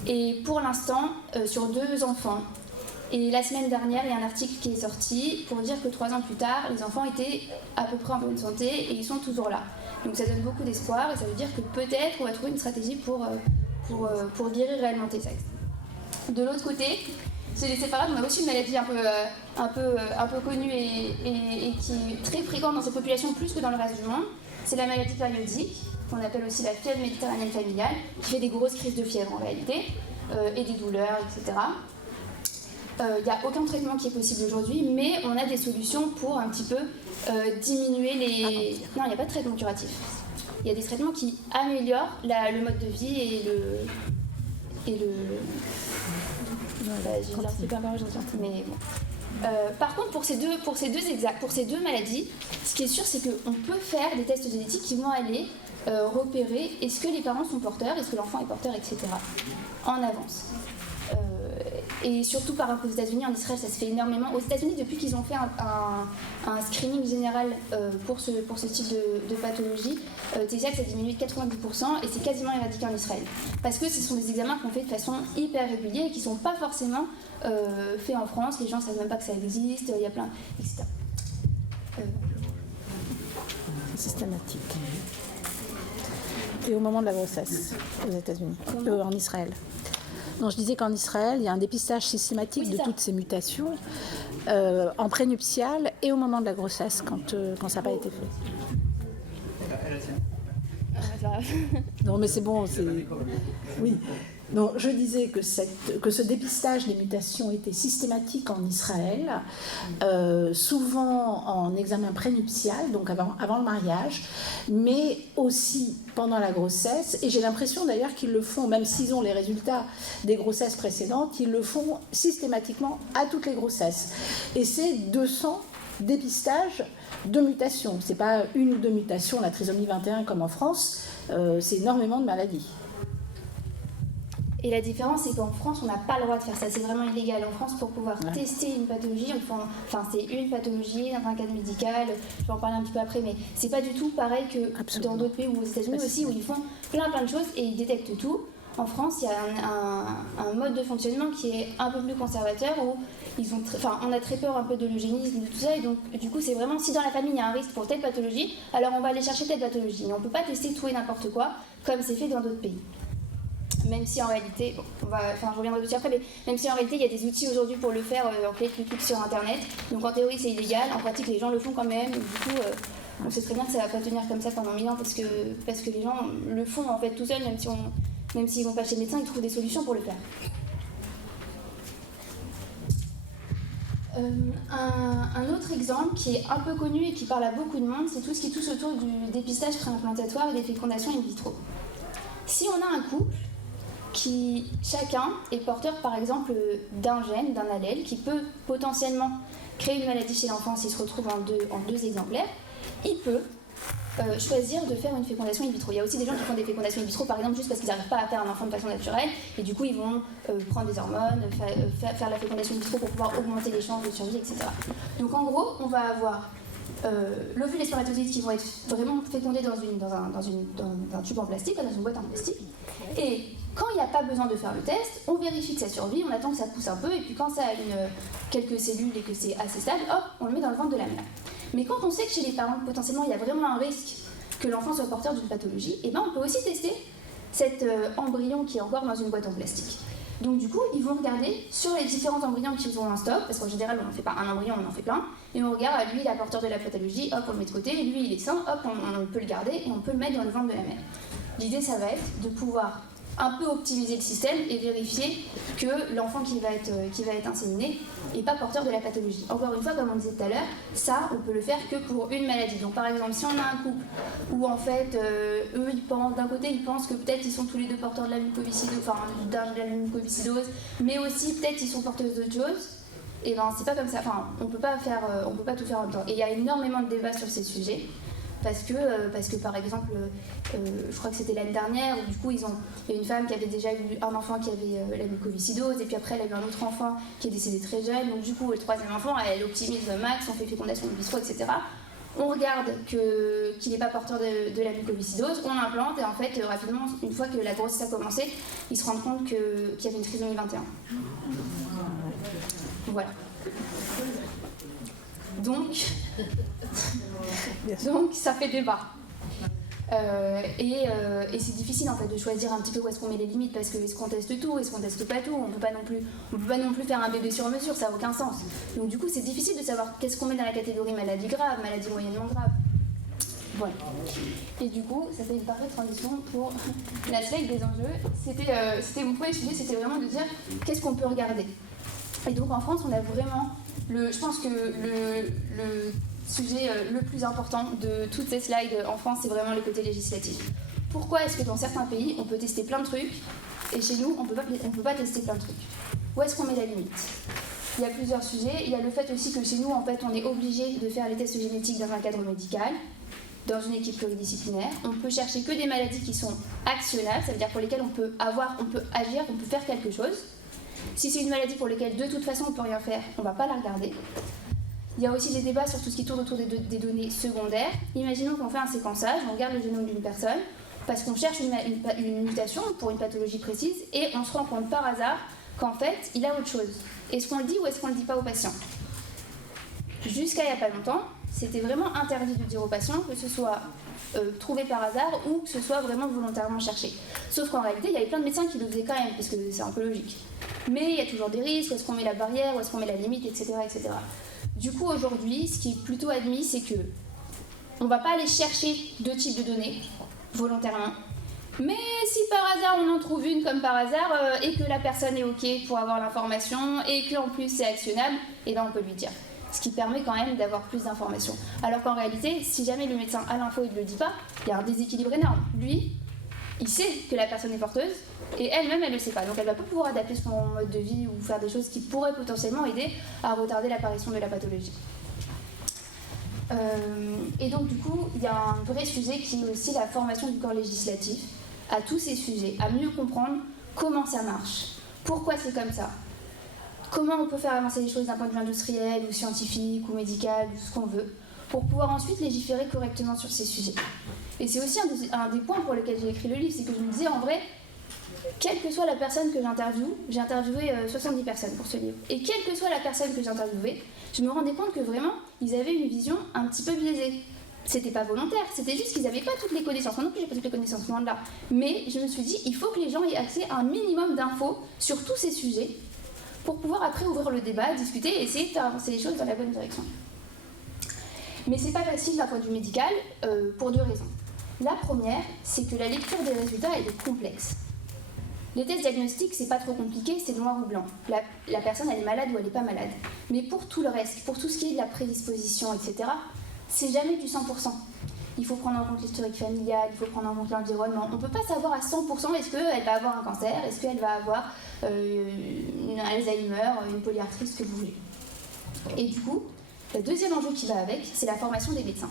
Et pour l'instant, sur 2 enfants. Et la semaine dernière, il y a un article qui est sorti pour dire que 3 ans plus tard, les enfants étaient à peu près en bonne santé et ils sont toujours là. Donc ça donne beaucoup d'espoir et ça veut dire que peut-être on va trouver une stratégie pour guérir réellement Tay-Sachs. De l'autre côté, chez les séfarades, on a aussi une maladie un peu connue et qui est très fréquente dans cette population plus que dans le reste du monde. C'est la maladie périodique, qu'on appelle aussi la fièvre méditerranéenne familiale, qui fait des grosses crises de fièvre en réalité, et des douleurs, etc. Il n'y a aucun traitement qui est possible aujourd'hui, mais on a des solutions pour un petit peu diminuer les... Non, il n'y a pas de traitement curatif. Il y a des traitements qui améliorent le mode de vie et le... J'ai l'air super bien, mais bon. Par contre, pour ces deux maladies, ce qui est sûr, c'est qu'on peut faire des tests génétiques qui vont aller repérer est-ce que les parents sont porteurs, est-ce que l'enfant est porteur, etc. en avance. Et surtout par rapport aux États-Unis, en Israël, ça se fait énormément. Aux États-Unis, depuis qu'ils ont fait un screening général pour ce type de pathologie, TCA, ça diminue de 90% et c'est quasiment éradiqué en Israël. Parce que ce sont des examens qu'on fait de façon hyper régulière et qui ne sont pas forcément faits en France. Les gens ne savent même pas que ça existe, il y a plein, etc. Systématique. Et au moment de la grossesse, aux États-Unis, en Israël. Non, je disais qu'en Israël, il y a un dépistage systématique de toutes ces mutations en prénuptial et au moment de la grossesse, quand ça n'a pas été fait. Non, mais c'est bon, c'est... Oui. Donc, je disais que ce dépistage des mutations était systématique en Israël, souvent en examen prénuptial, donc avant le mariage, mais aussi pendant la grossesse. Et j'ai l'impression d'ailleurs qu'ils le font, même s'ils ont les résultats des grossesses précédentes, ils le font systématiquement à toutes les grossesses. Et c'est 200 dépistages de mutations. Ce n'est pas une ou deux mutations, la trisomie 21 comme en France, c'est énormément de maladies. Et la différence, c'est qu'en France, on n'a pas le droit de faire ça. C'est vraiment illégal. En France, pour pouvoir tester une pathologie, c'est une pathologie dans un cadre médical. Je vais en parler un petit peu après, mais c'est pas du tout pareil que dans d'autres pays ou aux États-Unis aussi, où ils font plein de choses et ils détectent tout. En France, il y a un mode de fonctionnement qui est un peu plus conservateur, où on a très peur un peu de l'eugénisme, de tout ça, et donc du coup, c'est vraiment si dans la famille il y a un risque pour telle pathologie, alors on va aller chercher telle pathologie. Mais on ne peut pas tester tout et n'importe quoi, comme c'est fait dans d'autres pays. Même si en réalité, je reviendrai dessus après, mais même si en réalité il y a des outils aujourd'hui pour le faire en cliquant sur internet, donc en théorie c'est illégal, en pratique les gens le font quand même, et du coup on sait très bien que ça va pas tenir comme ça pendant 1000 ans parce que les gens le font en fait tout seuls, même s'ils vont pas chez le médecin, ils trouvent des solutions pour le faire. Un autre exemple qui est un peu connu et qui parle à beaucoup de monde, c'est tout ce qui touche autour du dépistage préimplantatoire et des fécondations in vitro. Si on a un couple qui, chacun, est porteur par exemple d'un gène, d'un allèle, qui peut potentiellement créer une maladie chez l'enfant s'il se retrouve en deux exemplaires, il peut choisir de faire une fécondation in vitro. Il y a aussi des gens qui font des fécondations in vitro par exemple juste parce qu'ils n'arrivent pas à faire un enfant de façon naturelle et du coup ils vont prendre des hormones, faire la fécondation in vitro pour pouvoir augmenter les chances de survie, etc. Donc en gros, on va avoir l'ovule et les spermatozoïdes qui vont être vraiment fécondés dans un tube en plastique, dans une boîte en plastique. Et quand il n'y a pas besoin de faire le test, on vérifie que ça survit, on attend que ça pousse un peu, et puis quand ça a quelques cellules et que c'est assez stable, hop, on le met dans le ventre de la mère. Mais quand on sait que chez les parents, potentiellement, il y a vraiment un risque que l'enfant soit porteur d'une pathologie, et ben on peut aussi tester cet embryon qui est encore dans une boîte en plastique. Donc du coup, ils vont regarder sur les différents embryons qu'ils ont en stock, parce qu'en général, on ne fait pas un embryon, on en fait plein, et on regarde, lui, il est porteur de la pathologie, hop, on le met de côté, et lui, il est sain, hop, on peut le garder, et on peut le mettre dans le ventre de la mère. L'idée, ça va être de pouvoir un peu optimiser le système et vérifier que l'enfant qui va être inséminé n'est pas porteur de la pathologie. Encore une fois, comme on disait tout à l'heure, ça, on peut le faire que pour une maladie. Donc par exemple, si on a un couple où en fait, eux, d'un côté, ils pensent que peut-être ils sont tous les deux porteurs de la mucoviscidose, de la mucoviscidose, mais aussi peut-être ils sont porteurs d'autres choses, et ben c'est pas comme ça. On peut pas tout faire en même temps. Et il y a énormément de débats sur ces sujets. Parce que par exemple, je crois que c'était l'année dernière, où du coup il y a une femme qui avait déjà eu un enfant qui avait la mucoviscidose, et puis après elle a eu un autre enfant qui est décédé très jeune, donc du coup le troisième enfant, elle optimise le max, on fait fécondation in vitro, etc. On regarde qu'il n'est pas porteur de la mucoviscidose, on l'implante, et en fait rapidement, une fois que la grossesse a commencé, ils se rendent compte qu'il y avait une trisomie 21. Voilà. Donc ça fait débat. Et c'est difficile en fait de choisir un petit peu où est-ce qu'on met les limites, parce que est-ce qu'on teste tout, est-ce qu'on teste pas tout, on peut pas non plus faire un bébé sur mesure, ça n'a aucun sens. Donc du coup c'est difficile de savoir qu'est-ce qu'on met dans la catégorie maladie grave, maladie moyennement grave. Voilà. Et du coup, ça fait une parfaite transition pour la slide des enjeux. C'était mon premier sujet, c'était vraiment de dire qu'est-ce qu'on peut regarder. Et donc en France, on a vraiment je pense que le sujet le plus important de toutes ces slides en France, c'est vraiment le côté législatif. Pourquoi est-ce que dans certains pays, on peut tester plein de trucs, et chez nous, on peut pas tester plein de trucs? Où est-ce qu'on met la limite? Il y a plusieurs sujets. Il y a le fait aussi que chez nous, en fait, on est obligé de faire les tests génétiques dans un cadre médical, dans une équipe pluridisciplinaire. On peut chercher que des maladies qui sont actionnables, ça veut dire pour lesquelles on peut agir, on peut faire quelque chose. Si c'est une maladie pour laquelle de toute façon on ne peut rien faire, on ne va pas la regarder. Il y a aussi des débats sur tout ce qui tourne autour des données secondaires. Imaginons qu'on fait un séquençage, on regarde le génome d'une personne, parce qu'on cherche une mutation pour une pathologie précise, et on se rend compte par hasard qu'en fait, il a autre chose. Est-ce qu'on le dit ou est-ce qu'on ne le dit pas au patient ? Jusqu'à il n'y a pas longtemps, c'était vraiment interdit de dire aux patients que ce soit trouvé par hasard ou que ce soit vraiment volontairement cherché. Sauf qu'en réalité, il y avait plein de médecins qui le faisaient quand même, parce que c'est un peu logique. Mais il y a toujours des risques, où est-ce qu'on met la barrière, où est-ce qu'on met la limite, etc. etc. Du coup, aujourd'hui, ce qui est plutôt admis, c'est que on ne va pas aller chercher deux types de données, volontairement. Mais si par hasard on en trouve une comme par hasard et que la personne est OK pour avoir l'information et qu'en plus c'est actionnable, et ben on peut lui dire. Ce qui permet quand même d'avoir plus d'informations. Alors qu'en réalité, si jamais le médecin a l'info et ne le dit pas, il y a un déséquilibre énorme. Lui, il sait que la personne est porteuse et elle-même, elle ne le sait pas. Donc elle ne va pas pouvoir adapter son mode de vie ou faire des choses qui pourraient potentiellement aider à retarder l'apparition de la pathologie. Et donc du coup, il y a un vrai sujet qui est aussi la formation du corps législatif à tous ces sujets, à mieux comprendre comment ça marche, pourquoi c'est comme ça, comment on peut faire avancer les choses d'un point de vue industriel ou scientifique ou médical, ou ce qu'on veut, pour pouvoir ensuite légiférer correctement sur ces sujets. Et c'est aussi un des points pour lesquels j'ai écrit le livre, c'est que je me disais en vrai, quelle que soit la personne que j'interviewe, j'ai interviewé 70 personnes pour ce livre, et quelle que soit la personne que j'ai interviewée, je me rendais compte que vraiment, ils avaient une vision un petit peu biaisée. C'était pas volontaire, c'était juste qu'ils n'avaient pas toutes les connaissances. Moi non plus, j'ai pas toutes les connaissances, loin de là. Mais je me suis dit, il faut que les gens aient accès à un minimum d'infos sur tous ces sujets pour pouvoir après ouvrir le débat, discuter et essayer de faire avancer les choses dans la bonne direction. Mais c'est pas facile d'un point de vue médical pour deux raisons. La première, c'est que la lecture des résultats est complexe. Les tests diagnostiques, c'est pas trop compliqué, c'est noir ou blanc. La personne, elle est malade ou elle n'est pas malade. Mais pour tout le reste, pour tout ce qui est de la prédisposition, etc., c'est jamais du 100%. Il faut prendre en compte l'historique familial, il faut prendre en compte l'environnement. On ne peut pas savoir à 100% est-ce qu'elle va avoir un cancer, est-ce qu'elle va avoir un Alzheimer, une polyarthrite, ce que vous voulez. Et du coup, le deuxième enjeu qui va avec, c'est la formation des médecins.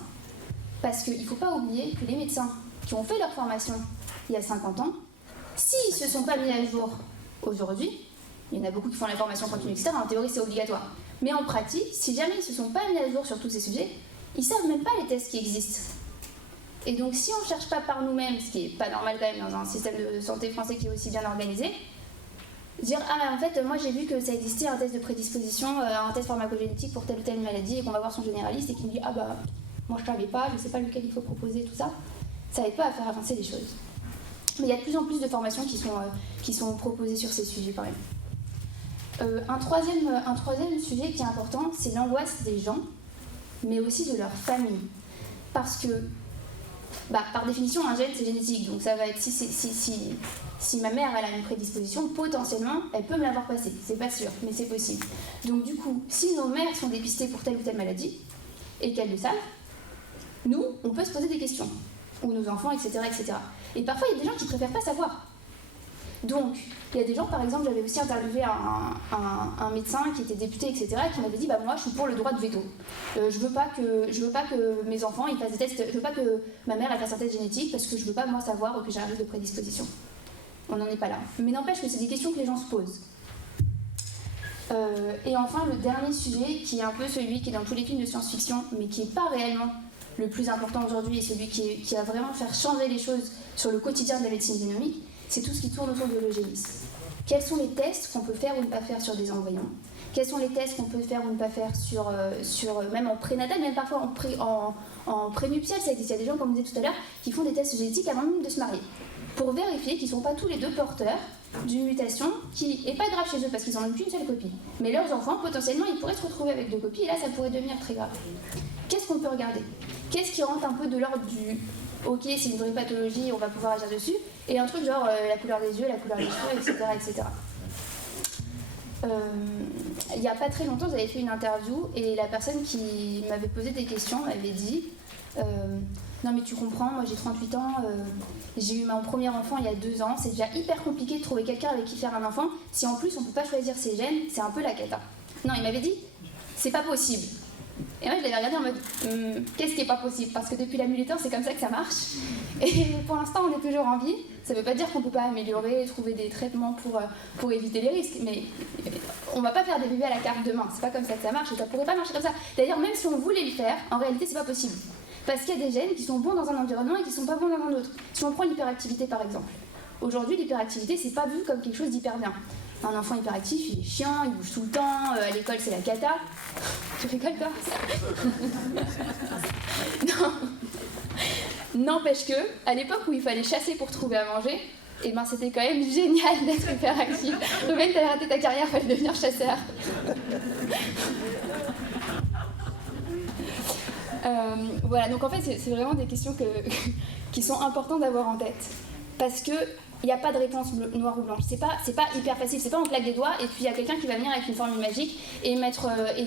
Parce qu'il ne faut pas oublier que les médecins qui ont fait leur formation il y a 50 ans, s'ils ne se sont pas mis à jour aujourd'hui, il y en a beaucoup qui font la formation continue, etc., en théorie c'est obligatoire. Mais en pratique, si jamais ils ne se sont pas mis à jour sur tous ces sujets, ils ne savent même pas les tests qui existent. Et donc si on ne cherche pas par nous-mêmes, ce qui n'est pas normal quand même dans un système de santé français qui est aussi bien organisé, dire « Ah, en fait, moi j'ai vu que ça existait un test de prédisposition, un test pharmacogénétique pour telle ou telle maladie, et qu'on va voir son généraliste et qui me dit « Ah bah, moi je ne savais pas, je ne sais pas lequel il faut proposer, tout ça », ça n'aide pas à faire avancer les choses. Mais il y a de plus en plus de formations qui sont proposées sur ces sujets quand même. Un troisième sujet qui est important, c'est l'angoisse des gens, mais aussi de leur famille. Parce que, par définition, un gène, c'est génétique. Donc ça va être, si ma mère elle a une prédisposition, potentiellement, elle peut me l'avoir passé. C'est pas sûr, mais c'est possible. Donc du coup, si nos mères sont dépistées pour telle ou telle maladie, et qu'elles le savent, nous, on peut se poser des questions. Ou nos enfants, etc., etc. Et parfois, il y a des gens qui préfèrent pas savoir. Donc, il y a des gens, par exemple, j'avais aussi interviewé un médecin qui était député, etc., qui m'avait dit, moi, je suis pour le droit de veto. Je veux pas que mes enfants ils fassent des tests, je veux pas que ma mère elle fasse un test génétique parce que je veux pas, moi, savoir que j'ai un risque de prédisposition. On n'en est pas là. Mais n'empêche que c'est des questions que les gens se posent. Et enfin, le dernier sujet, qui est un peu celui qui est dans tous les films de science-fiction, mais qui n'est pas réellement le plus important aujourd'hui, et celui qui va vraiment faire changer les choses sur le quotidien de la médecine génomique, c'est tout ce qui tourne autour de l'eugénisme. Quels sont les tests qu'on peut faire ou ne pas faire sur des embryons? Quels sont les tests qu'on peut faire ou ne pas faire même en prénatal, même parfois en prénuptial, ça existe. Il y a des gens, comme on disait tout à l'heure, qui font des tests génétiques avant même de se marier, pour vérifier qu'ils ne sont pas tous les deux porteurs d'une mutation qui n'est pas grave chez eux parce qu'ils n'en ont qu'une seule copie. Mais leurs enfants, potentiellement, ils pourraient se retrouver avec deux copies et là, ça pourrait devenir très grave. Qu'est-ce qu'on peut regarder? Qu'est-ce qui rentre un peu de l'ordre du « ok, c'est une vraie pathologie, on va pouvoir agir dessus » et un truc genre la couleur des yeux, la couleur des cheveux, etc. etc. Il n'y a pas très longtemps, j'avais fait une interview et la personne qui m'avait posé des questions m'avait dit non mais tu comprends, moi j'ai 38 ans, j'ai eu mon premier enfant il y a 2 ans, c'est déjà hyper compliqué de trouver quelqu'un avec qui faire un enfant, si en plus on ne peut pas choisir ses gènes, c'est un peu la cata. Non, il m'avait dit, c'est pas possible. Et moi je l'avais regardé en mode, qu'est-ce qui est pas possible? Parce que depuis la muletteur c'est comme ça que ça marche. Et pour l'instant, on est toujours en vie. Ça ne veut pas dire qu'on ne peut pas améliorer, trouver des traitements pour éviter les risques, mais on ne va pas faire des bébés à la carte demain. C'est pas comme ça que ça marche, et ça ne pourrait pas marcher comme ça. D'ailleurs, même si on voulait le faire, en réalité, c'est pas possible. Parce qu'il y a des gènes qui sont bons dans un environnement et qui ne sont pas bons dans un autre. Si on prend l'hyperactivité par exemple. Aujourd'hui, l'hyperactivité, c'est pas vu comme quelque chose d'hyper bien. Un enfant hyperactif, il est chiant, il bouge tout le temps, à l'école c'est la cata. Tu rigoles toi? Non. N'empêche que, à l'époque où il fallait chasser pour trouver à manger, eh ben c'était quand même génial d'être hyperactif. Le mec, t'avais raté ta carrière, fallait devenir chasseur. Voilà, donc en fait, c'est vraiment des questions qui sont importantes d'avoir en tête. Parce que il n'y a pas de réponse noire ou blanche. C'est pas hyper facile. C'est pas on claque des doigts et puis il y a quelqu'un qui va venir avec une formule magique et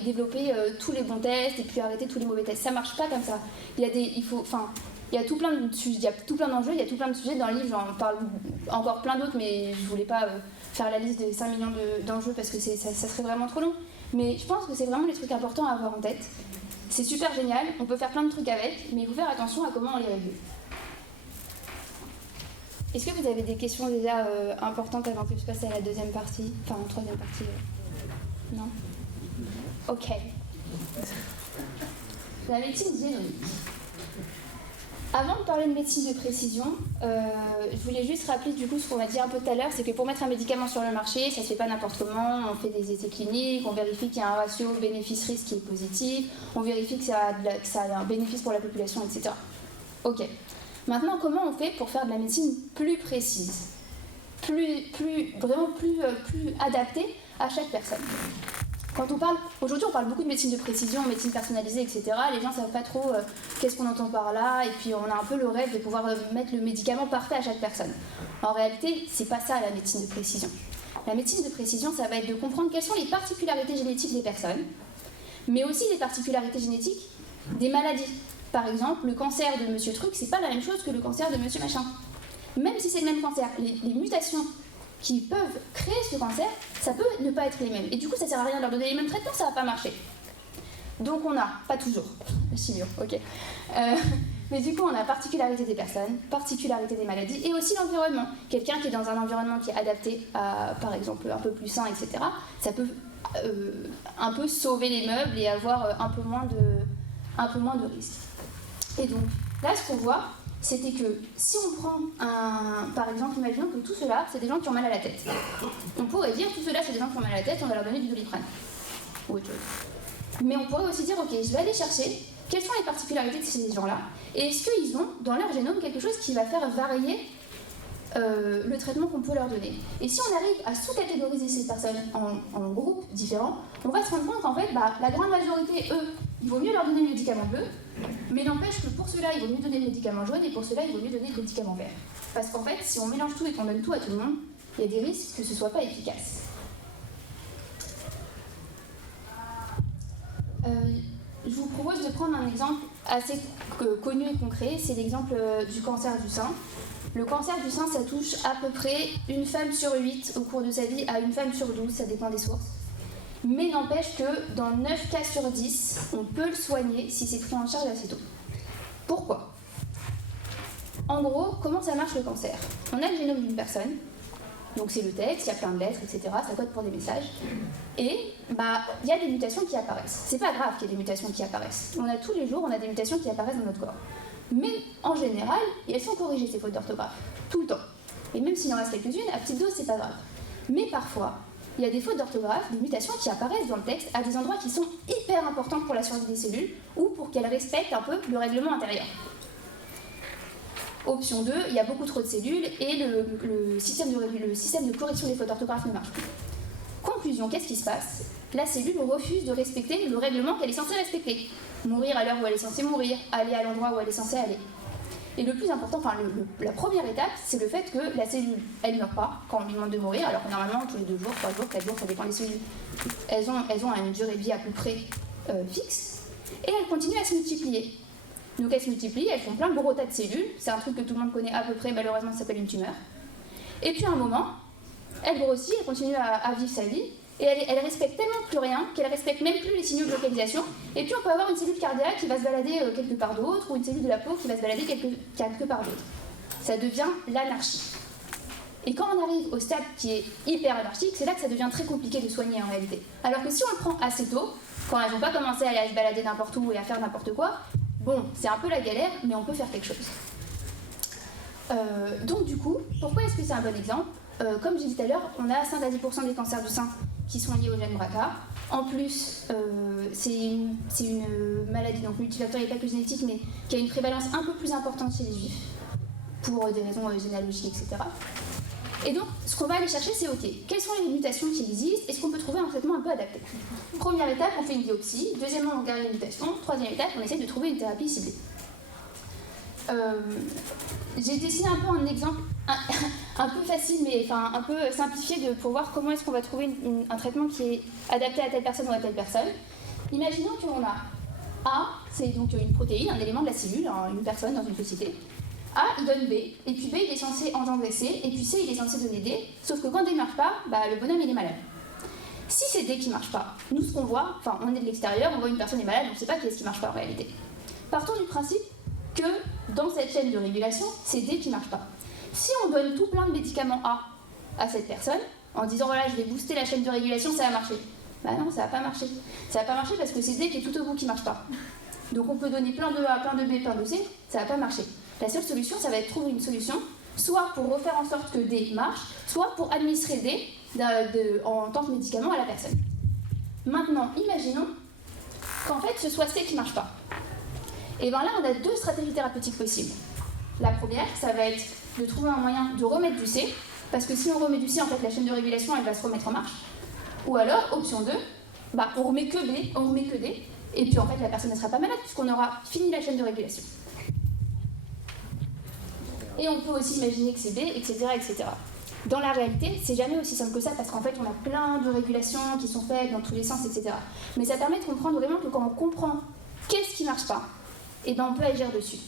développer tous les bons tests et puis arrêter tous les mauvais tests. Ça marche pas comme ça. Il y a tout plein de sujets, il y a tout plein d'enjeux, il y a tout plein de sujets dans le livre. J'en parle encore plein d'autres, mais je voulais pas faire la liste des 5 millions d'enjeux parce que ça serait vraiment trop long. Mais je pense que c'est vraiment les trucs importants à avoir en tête. C'est super génial, on peut faire plein de trucs avec, mais il faut faire attention à comment on les règle. Est-ce que vous avez des questions déjà importantes avant que je passe à la deuxième partie? Enfin, troisième partie Non? Ok. La médecine génomique. Avant de parler de médecine de précision, je voulais juste rappeler du coup ce qu'on a dit un peu tout à l'heure, c'est que pour mettre un médicament sur le marché, ça se fait pas n'importe comment, on fait des essais cliniques, on vérifie qu'il y a un ratio bénéfice-risque qui est positif, on vérifie que ça a un bénéfice pour la population, etc. Ok. Maintenant, comment on fait pour faire de la médecine plus précise, vraiment plus adaptée à chaque personne? Aujourd'hui, on parle beaucoup de médecine de précision, médecine personnalisée, etc. Les gens ne savent pas trop qu'est-ce qu'on entend par là, et puis on a un peu le rêve de pouvoir mettre le médicament parfait à chaque personne. En réalité, c'est pas ça la médecine de précision. La médecine de précision, ça va être de comprendre quelles sont les particularités génétiques des personnes, mais aussi les particularités génétiques des maladies. Par exemple, le cancer de Monsieur Truc, c'est pas la même chose que le cancer de Monsieur Machin. Même si c'est le même cancer, les mutations qui peuvent créer ce cancer, ça peut ne pas être les mêmes. Et du coup, ça sert à rien de leur donner les mêmes traitements, ça va pas marcher. Donc on a, pas toujours, la chimio, ok. Mais du coup, on a particularité des personnes, particularité des maladies, et aussi l'environnement. Quelqu'un qui est dans un environnement qui est adapté à, par exemple, un peu plus sain, etc., ça peut un peu sauver les meubles et avoir un peu moins de risques. Et donc, là, ce qu'on voit, c'était que si on prend par exemple, imaginons que tout cela, c'est des gens qui ont mal à la tête. On pourrait dire, tout cela, c'est des gens qui ont mal à la tête, on va leur donner du Doliprane. Ou autre chose. Mais on pourrait aussi dire, ok, je vais aller chercher quelles sont les particularités de ces gens-là, et est-ce qu'ils ont, dans leur génome, quelque chose qui va faire varier le traitement qu'on peut leur donner. Et si on arrive à sous-catégoriser ces personnes en groupes différents, on va se rendre compte qu'en fait, la grande majorité, eux, il vaut mieux leur donner le médicament bleu, mais n'empêche que pour cela, il vaut mieux donner le médicament jaune, et pour cela, il vaut mieux donner le médicament vert. Parce qu'en fait, si on mélange tout et qu'on donne tout à tout le monde, il y a des risques que ce ne soit pas efficace. Je vous propose de prendre un exemple assez connu et concret, c'est l'exemple du cancer du sein. Le cancer du sein, ça touche à peu près une femme sur 8 au cours de sa vie à une femme sur 12, ça dépend des sources. Mais n'empêche que dans 9 cas sur 10, on peut le soigner si c'est pris en charge assez tôt. Pourquoi? En gros, comment ça marche le cancer? On a le génome d'une personne, donc c'est le texte, il y a plein de lettres, etc., ça code pour des messages, et il y a des mutations qui apparaissent. C'est pas grave qu'il y ait des mutations qui apparaissent. On a tous les jours, on a des mutations qui apparaissent dans notre corps. Mais en général, elles sont corrigées, ces fautes d'orthographe, tout le temps. Et même s'il en reste quelques-unes, à petite dose, c'est pas grave. Mais parfois, il y a des fautes d'orthographe, des mutations qui apparaissent dans le texte à des endroits qui sont hyper importants pour la survie des cellules ou pour qu'elles respectent un peu le règlement intérieur. Option 2, il y a beaucoup trop de cellules et le système de correction des fautes d'orthographe ne marche plus. Conclusion, qu'est-ce qui se passe? La cellule refuse de respecter le règlement qu'elle est censée respecter. Mourir à l'heure où elle est censée mourir, aller à l'endroit où elle est censée aller. Et le plus important, la première étape, c'est le fait que la cellule, elle ne meurt pas quand on lui demande de mourir, alors que normalement, tous les 2 jours, 3 jours, 4 jours, ça dépend des cellules, elles ont une durée de vie à peu près fixe, et elles continuent à se multiplier. Donc elles se multiplient, elles font plein de gros tas de cellules, c'est un truc que tout le monde connaît à peu près, malheureusement ça s'appelle une tumeur. Et puis à un moment, elle grossit, elle continue à vivre sa vie, et elle respecte tellement plus rien qu'elle respecte même plus les signaux de localisation. Et puis on peut avoir une cellule cardiaque qui va se balader quelque part d'autre, ou une cellule de la peau qui va se balader quelque part d'autre. Ça devient l'anarchie. Et quand on arrive au stade qui est hyper anarchique, c'est là que ça devient très compliqué de soigner en réalité. Alors que si on le prend assez tôt, quand elles n'ont pas commencé à aller se balader n'importe où et à faire n'importe quoi, bon, c'est un peu la galère, mais on peut faire quelque chose. Donc du coup, pourquoi est-ce que c'est un bon exemple ? Comme j'ai dit tout à l'heure, on a 5 à 10% des cancers du sein qui sont liés au gène BRCA. En plus, c'est une maladie donc multifactorielle et pas que génétique, mais qui a une prévalence un peu plus importante chez les juifs, pour des raisons généalogiques, etc. Et donc, ce qu'on va aller chercher, c'est OK, quelles sont les mutations qui existent? Est-ce qu'on peut trouver un traitement un peu adapté? Première étape, on fait une biopsie. Deuxièmement, on regarde les mutations. Troisième étape, on essaie de trouver une thérapie ciblée. J'ai dessiné un peu un exemple un peu facile, mais enfin un peu simplifié pour voir comment est-ce qu'on va trouver un traitement qui est adapté à telle personne ou à telle personne. Imaginons qu'on a A, c'est donc une protéine, un élément de la cellule, une personne dans une société. A, il donne B, et puis B, il est censé engendrer C, et puis C, il est censé donner D, sauf que quand D ne marche pas, le bonhomme, il est malade. Si c'est D qui ne marche pas, nous, ce qu'on voit, enfin, on est de l'extérieur, on voit une personne est malade, on ne sait pas qui est-ce qui ne marche pas en réalité. Partons du principe que dans cette chaîne de régulation, c'est D qui ne marche pas. Si on donne tout plein de médicaments A à cette personne, en disant voilà, je vais booster la chaîne de régulation, ça va marcher. Bah non, ça va pas marcher. Ça va pas marcher parce que c'est D qui est tout au bout qui marche pas. Donc on peut donner plein de A, plein de B, plein de C, ça va pas marcher. La seule solution, ça va être trouver une solution, soit pour refaire en sorte que D marche, soit pour administrer D en tant que médicament à la personne. Maintenant, imaginons qu'en fait ce soit C qui marche pas. Et bien là, on a deux stratégies thérapeutiques possibles. La première, ça va être de trouver un moyen de remettre du C, parce que si on remet du C, en fait, la chaîne de régulation, elle va se remettre en marche. Ou alors, option 2, on remet que B, on remet que D, et puis en fait, la personne ne sera pas malade, puisqu'on aura fini la chaîne de régulation. Et on peut aussi imaginer que c'est B, etc., etc. Dans la réalité, c'est jamais aussi simple que ça, parce qu'en fait, on a plein de régulations qui sont faites dans tous les sens, etc. Mais ça permet de comprendre vraiment que quand on comprend qu'est-ce qui ne marche pas, et ben on peut agir dessus.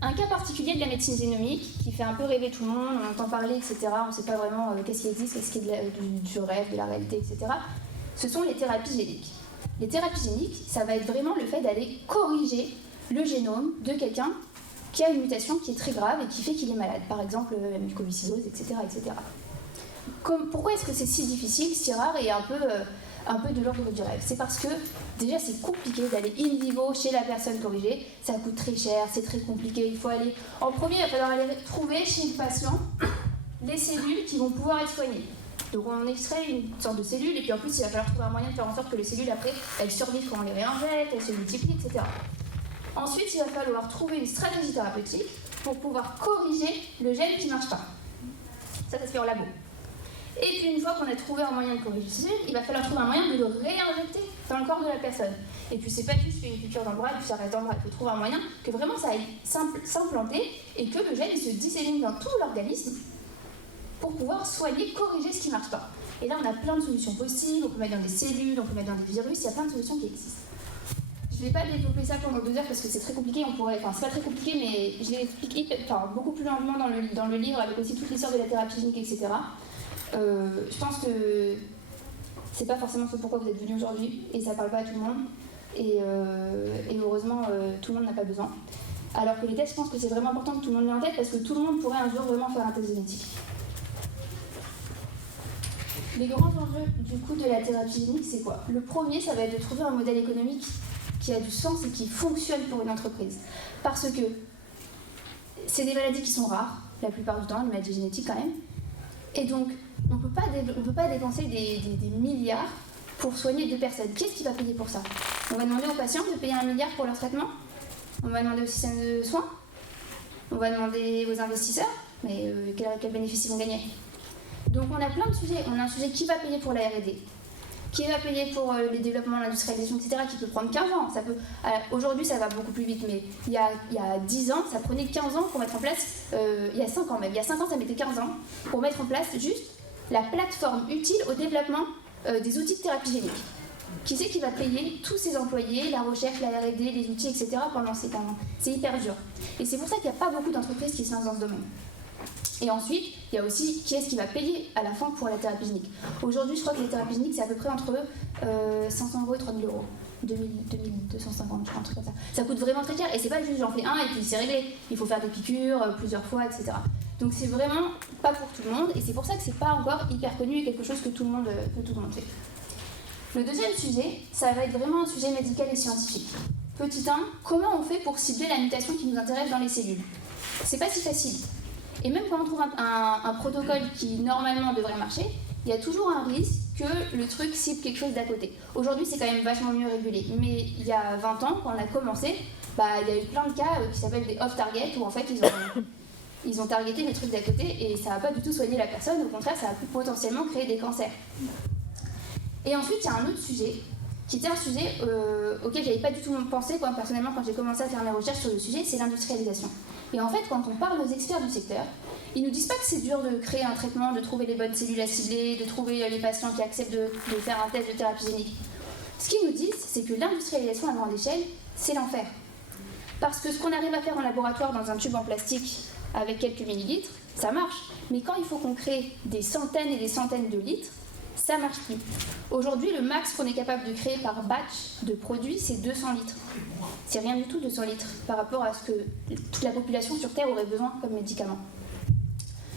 Un cas particulier de la médecine génomique qui fait un peu rêver tout le monde, on entend parler, etc. On ne sait pas vraiment qu'est-ce qui existe, qu'est-ce qui est du rêve, de la réalité, etc. Ce sont les thérapies géniques. Les thérapies géniques, ça va être vraiment le fait d'aller corriger le génome de quelqu'un qui a une mutation qui est très grave et qui fait qu'il est malade. Par exemple, la mucoviscidose, etc., etc. Pourquoi est-ce que c'est si difficile, si rare et un peu de l'ordre du rêve? C'est parce que déjà c'est compliqué d'aller in vivo chez la personne corrigée, ça coûte très cher, c'est très compliqué, il faut aller... En premier, il va falloir aller trouver chez le patient les cellules qui vont pouvoir être soignées. Donc on extrait une sorte de cellule et puis en plus il va falloir trouver un moyen de faire en sorte que les cellules après elles survivent quand on les réinjecte, elles se multiplient, etc. Ensuite il va falloir trouver une stratégie thérapeutique pour pouvoir corriger le gène qui ne marche pas. Ça se fait en labo. Et puis une fois qu'on a trouvé un moyen de corriger ce gène, il va falloir trouver un moyen de le réinjecter dans le corps de la personne. Et puis c'est pas juste une piqûre dans le bras et puis ça reste dans le bras. Il faut trouver un moyen que vraiment ça aille s'implanter et que le gène se dissémine dans tout l'organisme pour pouvoir soigner, corriger ce qui ne marche pas. Et là on a plein de solutions possibles, on peut mettre dans des cellules, on peut mettre dans des virus, il y a plein de solutions qui existent. Je ne vais pas développer ça pendant 2 heures parce que c'est très compliqué, c'est pas très compliqué mais je l'explique beaucoup plus lentement dans le livre avec aussi toute l'histoire de la thérapie génique, etc. Je pense que c'est pas forcément ce pourquoi vous êtes venus aujourd'hui et ça parle pas à tout le monde et heureusement tout le monde n'a pas besoin. Alors que les tests, je pense que c'est vraiment important que tout le monde l'ait en tête parce que tout le monde pourrait un jour vraiment faire un test génétique. Les grands enjeux du coup de la thérapie génique, c'est quoi? Le premier, ça va être de trouver un modèle économique qui a du sens et qui fonctionne pour une entreprise. Parce que c'est des maladies qui sont rares, la plupart du temps, les maladies génétiques quand même. Et donc, on ne peut pas dépenser des milliards pour soigner 2 personnes. Qui est-ce qui va payer pour ça? On va demander aux patients de payer 1 milliard pour leur traitement? On va demander au système de soins? On va demander aux investisseurs? Mais quel bénéfice ils vont gagner? Donc on a plein de sujets. On a un sujet qui va payer pour la R&D, qui va payer pour les développements, l'industrialisation, etc., qui peut prendre 15 ans. Aujourd'hui, ça va beaucoup plus vite, mais il y a 10 ans, ça prenait 15 ans pour mettre en place, il y a 5 ans même, il y a 5 ans, ça mettait 15 ans pour mettre en place juste la plateforme utile au développement des outils de thérapie génique. Qui c'est qui va payer tous ces employés, la recherche, la R&D, les outils, etc. pendant ces temps? C'est hyper dur. Et c'est pour ça qu'il n'y a pas beaucoup d'entreprises qui se lancent dans ce domaine. Et ensuite, il y a aussi qui est-ce qui va payer à la fin pour la thérapie génique. Aujourd'hui, je crois que les thérapies géniques, c'est à peu près entre 500 € et 3000 €. 2250, je crois, un truc comme ça. Ça coûte vraiment très cher. Et c'est pas juste j'en fais un et puis c'est réglé. Il faut faire des piqûres plusieurs fois, etc. Donc c'est vraiment pas pour tout le monde. Et c'est pour ça que c'est pas encore hyper connu et quelque chose que tout le monde fait. Le deuxième sujet, ça va être vraiment un sujet médical et scientifique. Petit 1, comment on fait pour cibler la mutation qui nous intéresse dans les cellules? C'est pas si facile. Et même quand on trouve un protocole qui normalement devrait marcher, il y a toujours un risque que le truc cible quelque chose d'à côté. Aujourd'hui, c'est quand même vachement mieux régulé. Mais il y a 20 ans, quand on a commencé, il y a eu plein de cas qui s'appellent des off-target, où en fait, ils ont targeté le truc d'à côté et ça n'a pas du tout soigné la personne. Au contraire, ça a pu potentiellement créer des cancers. Et ensuite, il y a un autre sujet, qui était un sujet auquel je n'avais pas du tout pensé, personnellement, quand j'ai commencé à faire mes recherches sur le sujet, c'est l'industrialisation. Et en fait, quand on parle aux experts du secteur, ils nous disent pas que c'est dur de créer un traitement, de trouver les bonnes cellules à cibler, de trouver les patients qui acceptent de faire un test de thérapie génique. Ce qu'ils nous disent, c'est que l'industrialisation à grande échelle, c'est l'enfer. Parce que ce qu'on arrive à faire en laboratoire dans un tube en plastique avec quelques millilitres, ça marche. Mais quand il faut qu'on crée des centaines et des centaines de litres, ça marche plus. Aujourd'hui, le max qu'on est capable de créer par batch de produits, c'est 200 litres. C'est rien du tout 200 litres par rapport à ce que toute la population sur Terre aurait besoin comme médicament.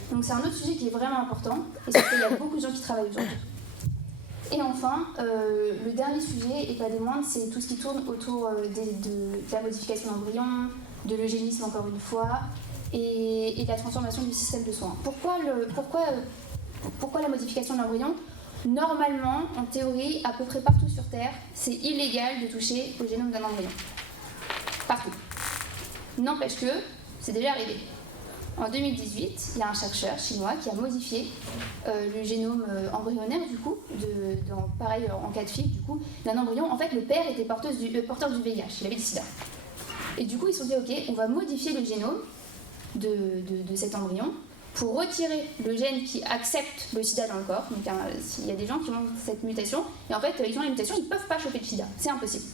Donc c'est un autre sujet qui est vraiment important et c'est qu'il y a beaucoup de gens qui travaillent aujourd'hui. Et enfin, le dernier sujet, et pas des moindres, c'est tout ce qui tourne autour de la modification d'embryons, de l'eugénisme encore une fois, et de la transformation du système de soins. Pourquoi la modification de l'embryon? Normalement, en théorie, à peu près partout sur Terre, c'est illégal de toucher au génome d'un embryon. Partout. N'empêche que c'est déjà arrivé. En 2018, il y a un chercheur chinois qui a modifié le génome embryonnaire, du coup, pareil en cas de fille, du coup, d'un embryon. En fait, le père était porteur du VIH, il avait le sida. Et du coup, ils se sont dit, ok, on va modifier le génome de cet embryon pour retirer le gène qui accepte le sida dans le corps. Donc il y a des gens qui ont cette mutation, et en fait, ils ont la mutation, ils ne peuvent pas choper le sida, c'est impossible.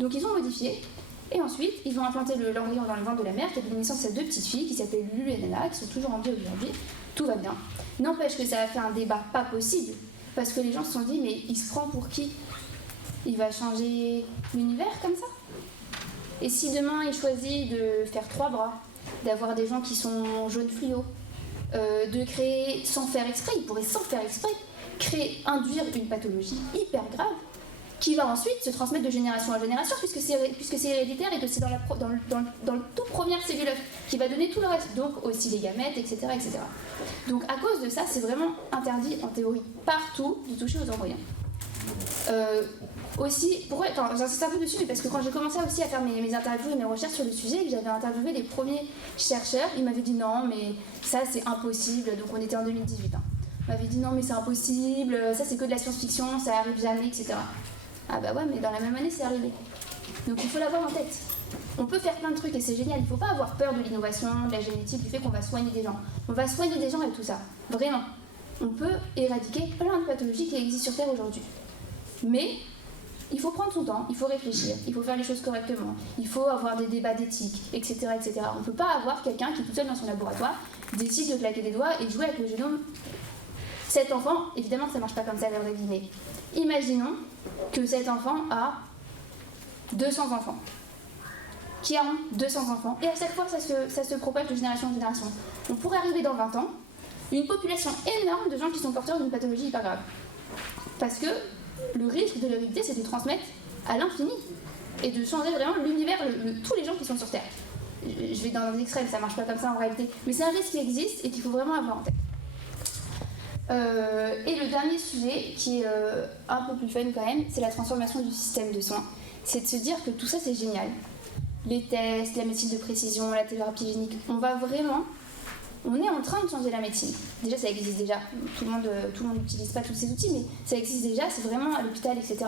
Donc ils ont modifié, et ensuite, ils ont implanté l'embryon dans le ventre de la mère, qui a donné naissance à 2 petites filles, qui s'appellent Lulu et Nana, qui sont toujours en vie aujourd'hui, tout va bien. N'empêche que ça a fait un débat pas possible, parce que les gens se sont dit, mais il se prend pour qui? Il va changer l'univers comme ça? Et si demain il choisit de faire 3 bras, d'avoir des gens qui sont jaunes fluo, de créer sans faire exprès, il pourrait sans faire exprès induire une pathologie hyper grave qui va ensuite se transmettre de génération en génération puisque c'est héréditaire et que c'est dans le tout première cellule qui va donner tout le reste, donc aussi les gamètes, etc., etc. Donc à cause de ça, c'est vraiment interdit en théorie partout de toucher aux embryons. Aussi, j'insiste un peu dessus, parce que quand j'ai commencé aussi à faire mes interviews et mes recherches sur le sujet, que j'avais interviewé les premiers chercheurs, ils m'avaient dit non, mais ça c'est impossible, donc on était en 2018. Ils m'avaient dit non, mais c'est impossible, ça c'est que de la science-fiction, ça arrive jamais, etc. Ah bah ouais, mais dans la même année c'est arrivé. Donc il faut l'avoir en tête. On peut faire plein de trucs et c'est génial, il ne faut pas avoir peur de l'innovation, de la génétique, du fait qu'on va soigner des gens. On va soigner des gens avec tout ça, vraiment. On peut éradiquer plein de pathologies qui existent sur Terre aujourd'hui. Mais il faut prendre son temps, il faut réfléchir, il faut faire les choses correctement, il faut avoir des débats d'éthique, etc., etc. On ne peut pas avoir quelqu'un qui, tout seul dans son laboratoire, décide de claquer des doigts et de jouer avec le génome. Cet enfant, évidemment ça ne marche pas comme ça, la vraie vie, mais imaginons que cet enfant a 200 enfants, qui ont 200 enfants, et à chaque fois ça se propage de génération en génération. On pourrait arriver dans 20 ans, une population énorme de gens qui sont porteurs d'une pathologie hyper grave. Parce que le risque de l'hérédité, c'est de transmettre à l'infini et de changer vraiment l'univers, tous les gens qui sont sur Terre. Je vais dans les extrêmes, ça marche pas comme ça en réalité, mais c'est un risque qui existe et qu'il faut vraiment avoir en tête. Et le dernier sujet, qui est un peu plus fun quand même, c'est la transformation du système de soins. C'est de se dire que tout ça c'est génial. Les tests, la médecine de précision, la thérapie génique, on est en train de changer la médecine. Déjà, ça existe déjà. Tout le monde n'utilise pas tous ces outils, mais ça existe déjà, c'est vraiment à l'hôpital, etc.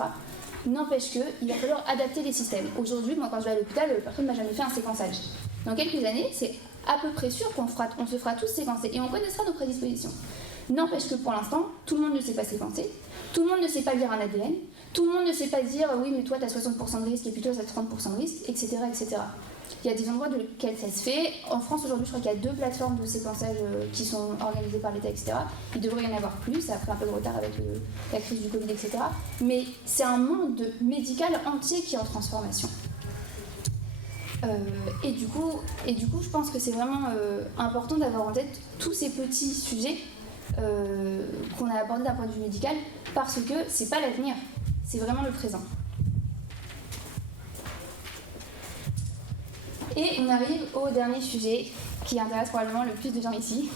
N'empêche qu'il va falloir adapter les systèmes. Aujourd'hui, moi, quand je vais à l'hôpital, personne ne m'a jamais fait un séquençage. Dans quelques années, c'est à peu près sûr qu'on se fera tous séquencer et on connaîtra nos prédispositions. N'empêche que pour l'instant, tout le monde ne sait pas séquencer, tout le monde ne sait pas lire un ADN, tout le monde ne sait pas dire oui, mais toi, tu as 60% de risque et puis toi, tu as 30% de risque, etc., etc. Il y a des endroits dans lesquels ça se fait. En France, aujourd'hui, je crois qu'il y a 2 plateformes de séquençage qui sont organisées par l'État, etc. Il devrait y en avoir plus, ça a pris un peu de retard avec la crise du Covid, etc. Mais c'est un monde médical entier qui est en transformation. Et du coup, je pense que c'est vraiment important d'avoir en tête tous ces petits sujets qu'on a abordés d'un point de vue médical, parce que c'est pas l'avenir, c'est vraiment le présent. Et on arrive au dernier sujet qui intéresse probablement le plus de gens ici.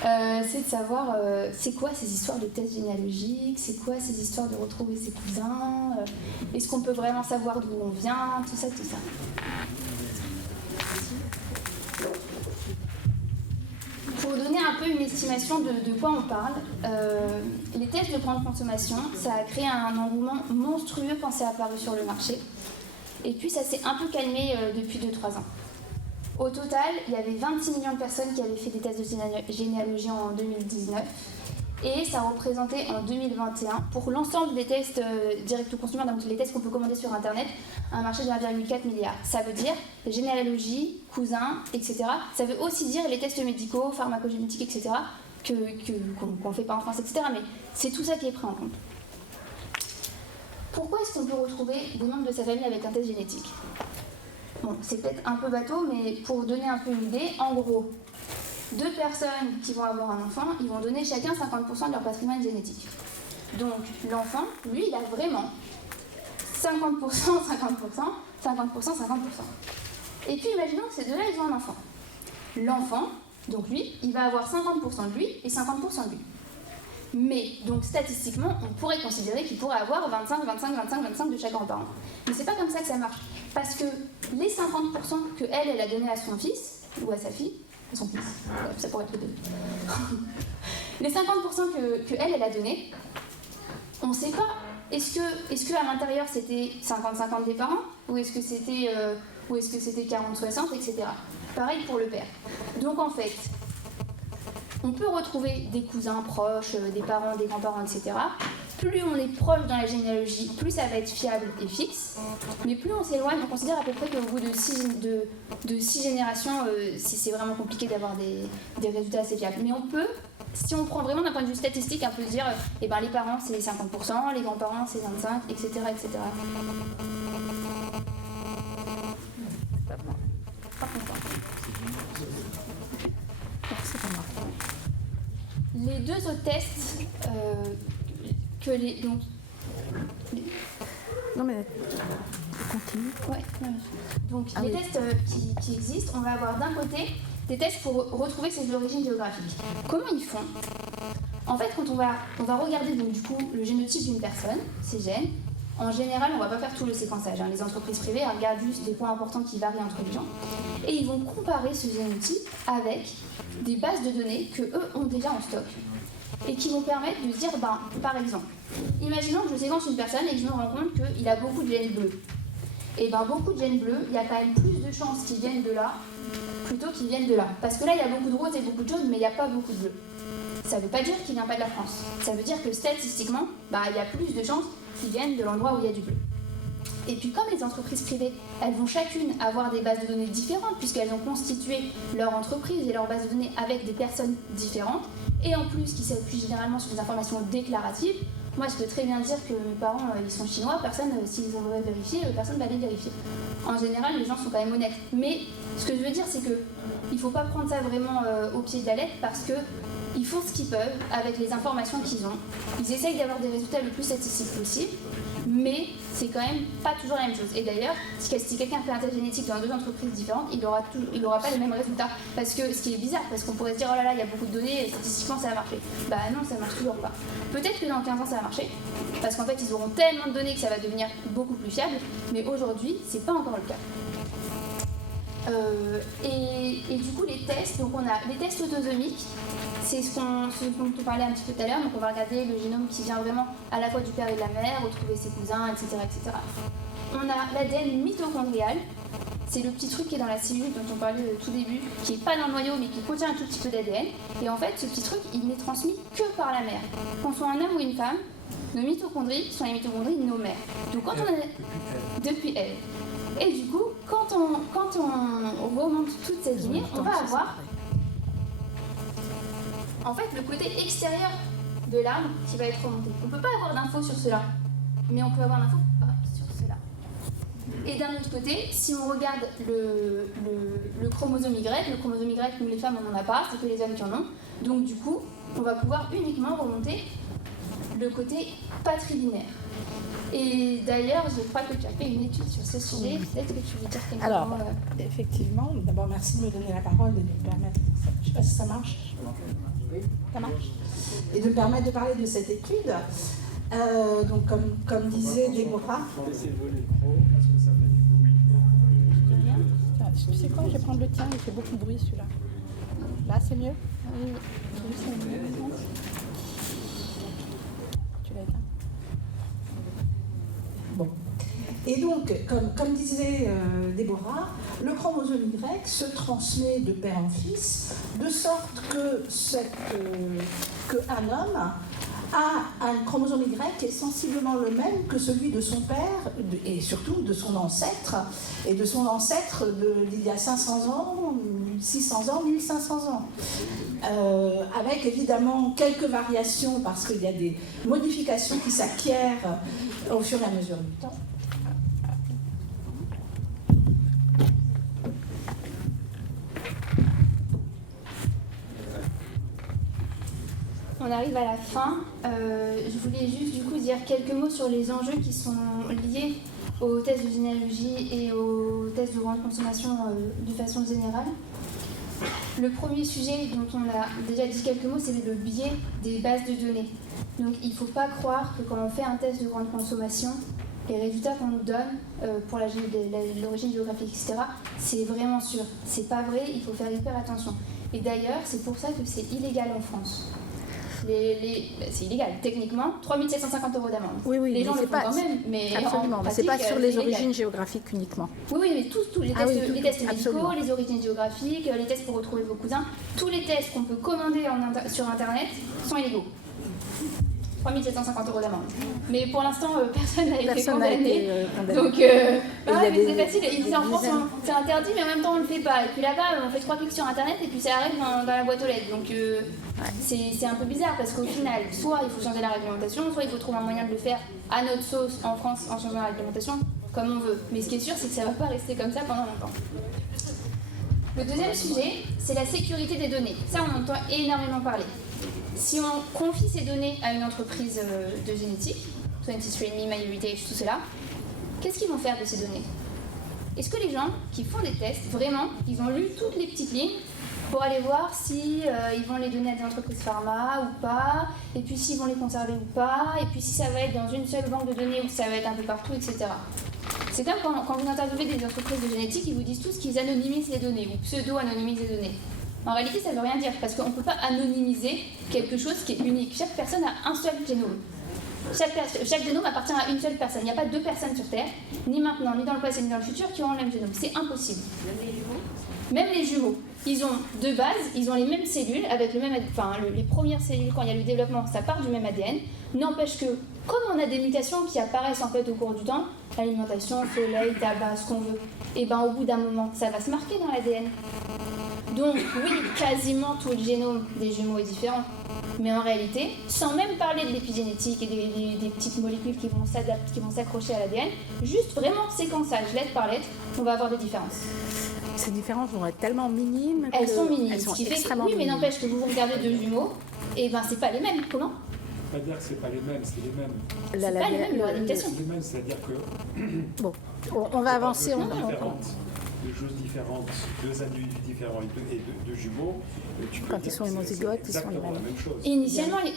C'est de savoir c'est quoi ces histoires de tests généalogiques, c'est quoi ces histoires de retrouver ses cousins, est-ce qu'on peut vraiment savoir d'où on vient, tout ça, tout ça. Pour donner un peu une estimation de quoi on parle, les tests de grande consommation, ça a créé un engouement monstrueux quand c'est apparu sur le marché. Et puis ça s'est un peu calmé depuis 2-3 ans. Au total, il y avait 26 millions de personnes qui avaient fait des tests de généalogie en 2019. Et ça représentait en 2021, pour l'ensemble des tests direct to consumer, donc les tests qu'on peut commander sur Internet, un marché de 1,4 milliard. Ça veut dire généalogie, cousins, etc. Ça veut aussi dire les tests médicaux, pharmacogénétiques, etc. qu'on ne fait pas en France, etc. Mais c'est tout ça qui est pris en compte. Pourquoi est-ce qu'on peut retrouver des membres de sa famille avec un test génétique? Bon, c'est peut-être un peu bateau, mais pour donner un peu une idée, en gros, 2 personnes qui vont avoir un enfant, ils vont donner chacun 50% de leur patrimoine génétique. Donc l'enfant, lui, il a vraiment 50%, 50%, 50%, 50%. Et puis imaginons que ces deux-là, ils ont un enfant. L'enfant, donc lui, il va avoir 50% de lui et 50% de lui. Mais, donc statistiquement, on pourrait considérer qu'il pourrait avoir 25, 25, 25, 25 de chaque grand-parent. Mais c'est pas comme ça que ça marche. Parce que les 50% qu'elle a donné à son fils, ou à sa fille, à son fils, ça pourrait être les deux. Les 50% qu'elle a donné, on ne sait pas. Est-ce que à l'intérieur c'était 50-50 des parents, ou est-ce que c'était 40-60, etc. Pareil pour le père. Donc en fait, on peut retrouver des cousins proches, des parents, des grands-parents, etc. Plus on est proche dans la généalogie, plus ça va être fiable et fixe. Mais plus on s'éloigne, on considère à peu près qu'au bout de 6 générations, c'est vraiment compliqué d'avoir des résultats assez fiables. Mais on peut, si on prend vraiment d'un point de vue statistique, un peu dire les parents c'est 50%, les grands-parents c'est 25%, etc. etc. Les 2 autres tests Non mais continue. Ouais. Donc les tests qui existent, on va avoir d'un côté des tests pour retrouver ses origines géographiques. Comment ils font? En fait, quand on va regarder donc du coup le génotype d'une personne, ses gènes. En général, on ne va pas faire tout le séquençage. Les entreprises privées regardent juste des points importants qui varient entre les gens. Et ils vont comparer ce génotype avec des bases de données qu'eux ont déjà en stock. Et qui vont permettre de se dire, par exemple, imaginons que je séquence une personne et que je me rends compte qu'il a beaucoup de gènes bleus. Et beaucoup de gènes bleus, il y a quand même plus de chances qu'ils viennent de là plutôt qu'ils viennent de là. Parce que là, il y a beaucoup de roses et beaucoup de jaunes, mais il n'y a pas beaucoup de bleus. Ça ne veut pas dire qu'il ne vient pas de la France. Ça veut dire que statistiquement, il y a plus de chances qui viennent de l'endroit où il y a du bleu. Et puis comme les entreprises privées, elles vont chacune avoir des bases de données différentes puisqu'elles ont constitué leur entreprise et leur base de données avec des personnes différentes et en plus qui s'appuient généralement sur des informations déclaratives. Moi je peux très bien dire que mes parents ils sont chinois, personne, s'ils voudraient vérifier, personne va les vérifier. En général les gens sont quand même honnêtes. Mais ce que je veux dire c'est que il ne faut pas prendre ça vraiment au pied de la lettre parce que ils font ce qu'ils peuvent avec les informations qu'ils ont. Ils essayent d'avoir des résultats le plus statistiques possible, mais c'est quand même pas toujours la même chose. Et d'ailleurs, si quelqu'un fait un test génétique dans 2 entreprises différentes, il n'aura pas les mêmes résultats. Parce que ce qui est bizarre, parce qu'on pourrait se dire, oh là là, il y a beaucoup de données, et statistiquement ça va marcher. Non, ça marche toujours pas. Peut-être que dans 15 ans ça va marcher, parce qu'en fait ils auront tellement de données que ça va devenir beaucoup plus fiable, mais aujourd'hui, c'est pas encore le cas. Et du coup, les tests, donc on a les tests autosomiques, c'est ce dont on parlait un petit peu tout à l'heure. Donc on va regarder le génome qui vient vraiment à la fois du père et de la mère, retrouver ses cousins, etc. etc. On a l'ADN mitochondrial, c'est le petit truc qui est dans la cellule dont on parlait au tout début, qui n'est pas dans le noyau mais qui contient un tout petit peu d'ADN. Et en fait, ce petit truc, il n'est transmis que par la mère. Qu'on soit un homme ou une femme, nos mitochondries sont les mitochondries de nos mères. Donc quand on a depuis elle. Et du coup, quand on remonte toute cette lignée, on va avoir en fait le côté extérieur de l'arbre qui va être remonté. On ne peut pas avoir d'infos sur cela, mais on peut avoir l'info sur cela. Et d'un autre côté, si on regarde le chromosome Y, le chromosome Y, nous les femmes on n'en a pas, c'est que les hommes qui en ont. Donc du coup, on va pouvoir uniquement remonter le côté patrilinéaire. Et d'ailleurs, je crois que tu as fait une étude sur ce sujet. Peut-être que tu veux dire quelque chose. Alors, effectivement, d'abord merci de me donner la parole et de me permettre, je ne sais pas si ça marche. Ça marche. Et de me permettre de parler de cette étude. Donc, comme disait Déborah. Laissez voler le pro parce que ça fait du bruit. Tu sais quoi, je vais prendre le tien, il fait beaucoup de bruit celui-là. Là, c'est mieux? Oui, tu l'as éteint? Bon. Et donc, comme disait Déborah, le chromosome Y se transmet de père en fils, de sorte que qu'un homme a un chromosome Y qui est sensiblement le même que celui de son père et surtout de son ancêtre, et de son ancêtre d'il y a 500 ans, 600 ans, 1500 ans. Avec évidemment quelques variations parce qu'il y a des modifications qui s'acquièrent au fur et à mesure du temps. On arrive à la fin. Je voulais juste du coup dire quelques mots sur les enjeux qui sont liés aux tests de généalogie et aux tests de grande consommation de façon générale. Le premier sujet dont on a déjà dit quelques mots, c'est le biais des bases de données. Donc il ne faut pas croire que quand on fait un test de grande consommation, les résultats qu'on nous donne pour l'origine géographique, etc., c'est vraiment sûr. C'est pas vrai, il faut faire hyper attention. Et d'ailleurs, c'est pour ça que c'est illégal en France. C'est illégal, techniquement, 3 750 € d'amende. Oui, les gens le font quand même, mais absolument, mais c'est pas sur les origines géographiques uniquement. Oui, mais tous les tests, les tests médicaux, les origines géographiques, les tests pour retrouver vos cousins, tous les tests qu'on peut commander sur Internet sont illégaux. 3 750 € d'amende. Mais pour l'instant, personne n'a été condamné. Donc, mais c'est facile. Ils disent en France, c'est interdit, mais en même temps, on ne le fait pas. Et puis là-bas, on fait 3 clics sur Internet et puis ça arrive dans la boîte aux lettres. Donc, c'est un peu bizarre parce qu'au final, soit il faut changer la réglementation, soit il faut trouver un moyen de le faire à notre sauce en France en changeant la réglementation comme on veut. Mais ce qui est sûr, c'est que ça ne va pas rester comme ça pendant longtemps. Le deuxième sujet, c'est la sécurité des données. Ça, on entend énormément parler. Si on confie ces données à une entreprise de génétique, 23andMe, MyHeritage, tout cela, qu'est-ce qu'ils vont faire de ces données? Est-ce que les gens qui font des tests, vraiment, ils ont lu toutes les petites lignes pour aller voir si ils vont les donner à des entreprises pharma ou pas, et puis s'ils vont les conserver ou pas, et puis si ça va être dans une seule banque de données ou si ça va être un peu partout, etc. C'est comme quand vous interviewez des entreprises de génétique, ils vous disent tous qu'ils anonymisent les données ou pseudo-anonymisent les données. En réalité, ça ne veut rien dire, parce qu'on ne peut pas anonymiser quelque chose qui est unique. Chaque personne a un seul génome. Chaque génome appartient à une seule personne. Il n'y a pas deux personnes sur Terre, ni maintenant, ni dans le passé, ni dans le futur, qui ont le même génome. C'est impossible. Même les jumeaux. Ils ont deux bases, ils ont les mêmes cellules, avec le même, les premières cellules, quand il y a le développement, ça part du même ADN. N'empêche que, comme on a des mutations qui apparaissent en fait au cours du temps, alimentation, soleil, tabac, ce qu'on veut, et ben au bout d'un moment, ça va se marquer dans l'ADN. Donc oui, quasiment tout le génome des jumeaux est différent. Mais en réalité, sans même parler de l'épigénétique et des petites molécules qui vont s'adapter, qui vont s'accrocher à l'ADN, juste vraiment séquençage, lettre par lettre, on va avoir des différences. Ces différences vont être tellement minimes. Elles sont minimes. Elles sont ce qui fait que, extrêmement mais minimes. n'empêche que vous regardez deux jumeaux, et ben c'est pas les mêmes. Comment? Pas dire que c'est pas les mêmes, c'est les mêmes. C'est pas les mêmes, il y aura des mutations. C'est les mêmes, c'est-à-dire que. Bon, on va avancer. Deux choses différentes, deux individus différents et deux jumeaux. Quand ils sont hémozygotes, ils sont les mêmes. La même chose.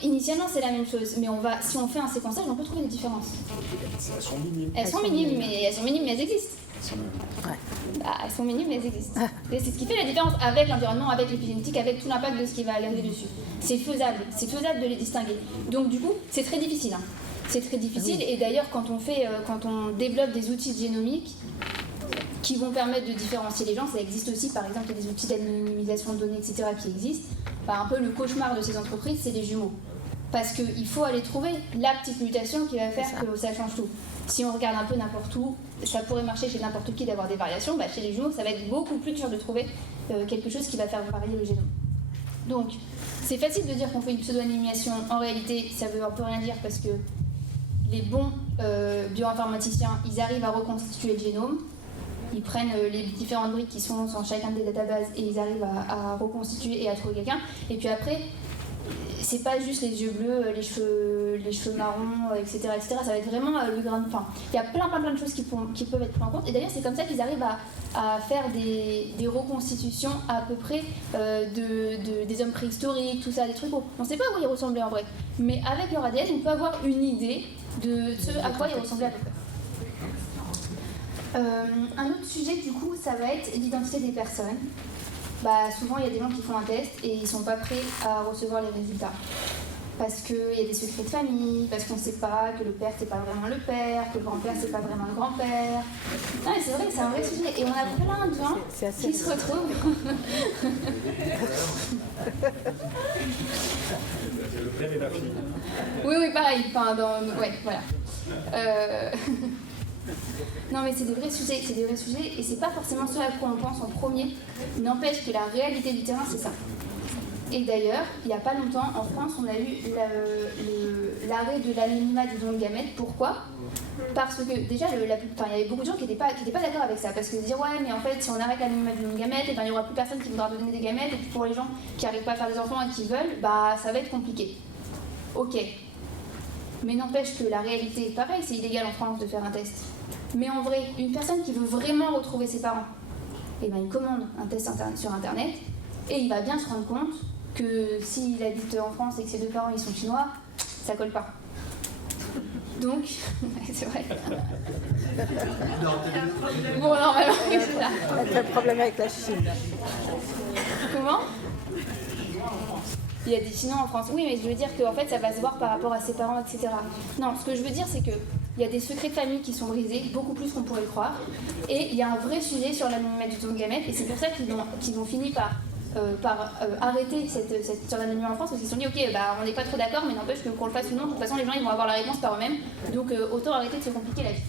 Initialement, c'est la même chose, mais si on fait un séquençage, on peut trouver des différences. Elles sont minimes. Elles sont minimes, mais elles existent. Ouais. Elles sont minimes, mais elles existent. Et c'est ce qui fait la différence avec l'environnement, avec l'épigénétique, avec tout l'impact de ce qui va aller dessus. C'est faisable de les distinguer. Donc du coup, c'est très difficile. C'est très difficile, et d'ailleurs, quand on développe des outils génomiques qui vont permettre de différencier les gens, ça existe aussi, par exemple, il y a des outils d'anonymisation de données, etc., qui existent. Un peu le cauchemar de ces entreprises, c'est les jumeaux. Parce qu'il faut aller trouver la petite mutation qui va faire que ça change tout. Si on regarde un peu n'importe où, ça pourrait marcher chez n'importe qui d'avoir des variations. Chez les jumeaux, ça va être beaucoup plus dur de trouver quelque chose qui va faire varier le génome. Donc, c'est facile de dire qu'on fait une pseudo-animation. En réalité, ça veut un peu rien dire parce que les bons bioinformaticiens, ils arrivent à reconstituer le génome. Ils prennent les différentes briques qui sont dans chacun des databases et ils arrivent à reconstituer et à trouver quelqu'un. Et puis après, c'est pas juste les yeux bleus, les cheveux marrons, etc., etc. Ça va être vraiment le grain de pain. Il y a plein de choses qui peuvent être prises en compte. Et d'ailleurs, c'est comme ça qu'ils arrivent à faire des reconstitutions à peu près des hommes préhistoriques, tout ça, des trucs. On ne sait pas à quoi ils ressemblaient en vrai. Mais avec leur ADN, on peut avoir une idée de ce à quoi ils ressemblaient à peu près. Un autre sujet, du coup, ça va être l'identité des personnes. Souvent, il y a des gens qui font un test et ils ne sont pas prêts à recevoir les résultats. Parce qu'il y a des secrets de famille, parce qu'on ne sait pas que le père, c'est pas vraiment le père, que le grand-père, c'est pas vraiment le grand-père. Non, mais c'est vrai que c'est un vrai sujet. Et on a plein de gens qui se retrouvent. Le père et la fille. Oui, pareil. Ouais, voilà. Non, mais c'est des vrais sujets, et c'est pas forcément ce à quoi on pense en premier. N'empêche que la réalité du terrain, c'est ça. Et d'ailleurs, il n'y a pas longtemps, en France, on a eu l'arrêt de l'anonymat du don de gamètes. Pourquoi ? Parce que déjà, il y avait beaucoup de gens qui n'étaient pas d'accord avec ça. Parce que de dire, ouais, mais en fait, si on arrête l'anonymat du don de gamètes, il n'y aura plus personne qui voudra donner des gamètes. Et puis pour les gens qui n'arrivent pas à faire des enfants et qui veulent, ça va être compliqué. Ok. Mais n'empêche que la réalité est pareille, c'est illégal en France de faire un test. Mais en vrai, une personne qui veut vraiment retrouver ses parents, il commande un test sur Internet et il va bien se rendre compte que s'il habite en France et que ses deux parents ils sont chinois, ça colle pas. Donc, c'est vrai. Bon, normalement, c'est ça. C'est un problème avec la Chine. Comment ? Il y a des Chinois en France. Oui, mais je veux dire qu'en fait, ça va se voir par rapport à ses parents, etc. Non, ce que je veux dire, c'est qu'il y a des secrets de famille qui sont brisés, beaucoup plus qu'on pourrait le croire. Et il y a un vrai sujet sur l'anonymat du don de gamètes. Et c'est pour ça qu'ils ont fini par arrêter sur l'anonymat en France, parce qu'ils se sont dit, ok, on n'est pas trop d'accord, mais n'empêche qu'on le fasse ou non, de toute façon, les gens ils vont avoir la réponse par eux-mêmes. Donc, autant arrêter de se compliquer la vie.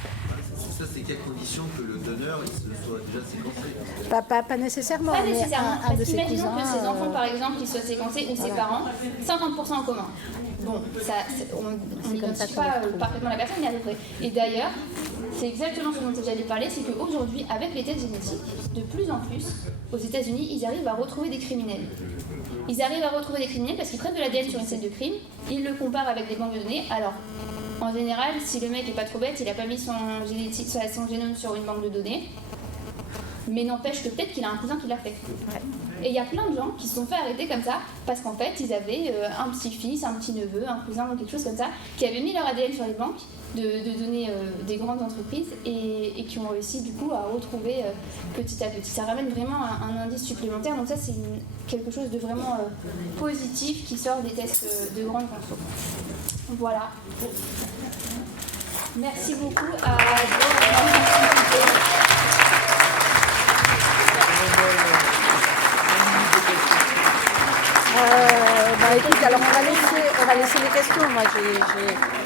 Ça, c'est quelle condition que le donneur il se soit déjà séquencé ? Pas nécessairement. Pas mais nécessairement, un de parce ses qu'imaginons cousins, que ses enfants, par exemple, qui soient séquencés, ou ses parents, 50% en commun. Bon, on n'identifie pas parfaitement la personne, mais à peu près. Et d'ailleurs, c'est exactement ce dont j'allais parler, c'est qu'aujourd'hui, avec les tests génétiques, de plus en plus, aux États-Unis, ils arrivent à retrouver des criminels. Ils arrivent à retrouver des criminels parce qu'ils prennent de l'ADN sur une scène de crime, ils le comparent avec des banques de données. Alors, en général, si le mec est pas trop bête, il n'a pas mis son génome sur une banque de données, mais n'empêche que peut-être qu'il a un cousin qui l'a fait. Ouais. Et il y a plein de gens qui se sont fait arrêter comme ça, parce qu'en fait, ils avaient un petit-fils, un petit-neveu, un cousin ou quelque chose comme ça, qui avaient mis leur ADN sur les banques de données des grandes entreprises et qui ont réussi du coup à retrouver petit à petit. Ça ramène vraiment un indice supplémentaire, donc ça c'est quelque chose de vraiment positif qui sort des tests de grande conso. Voilà. Merci beaucoup à écoute, alors on va laisser les questions. Moi, j'ai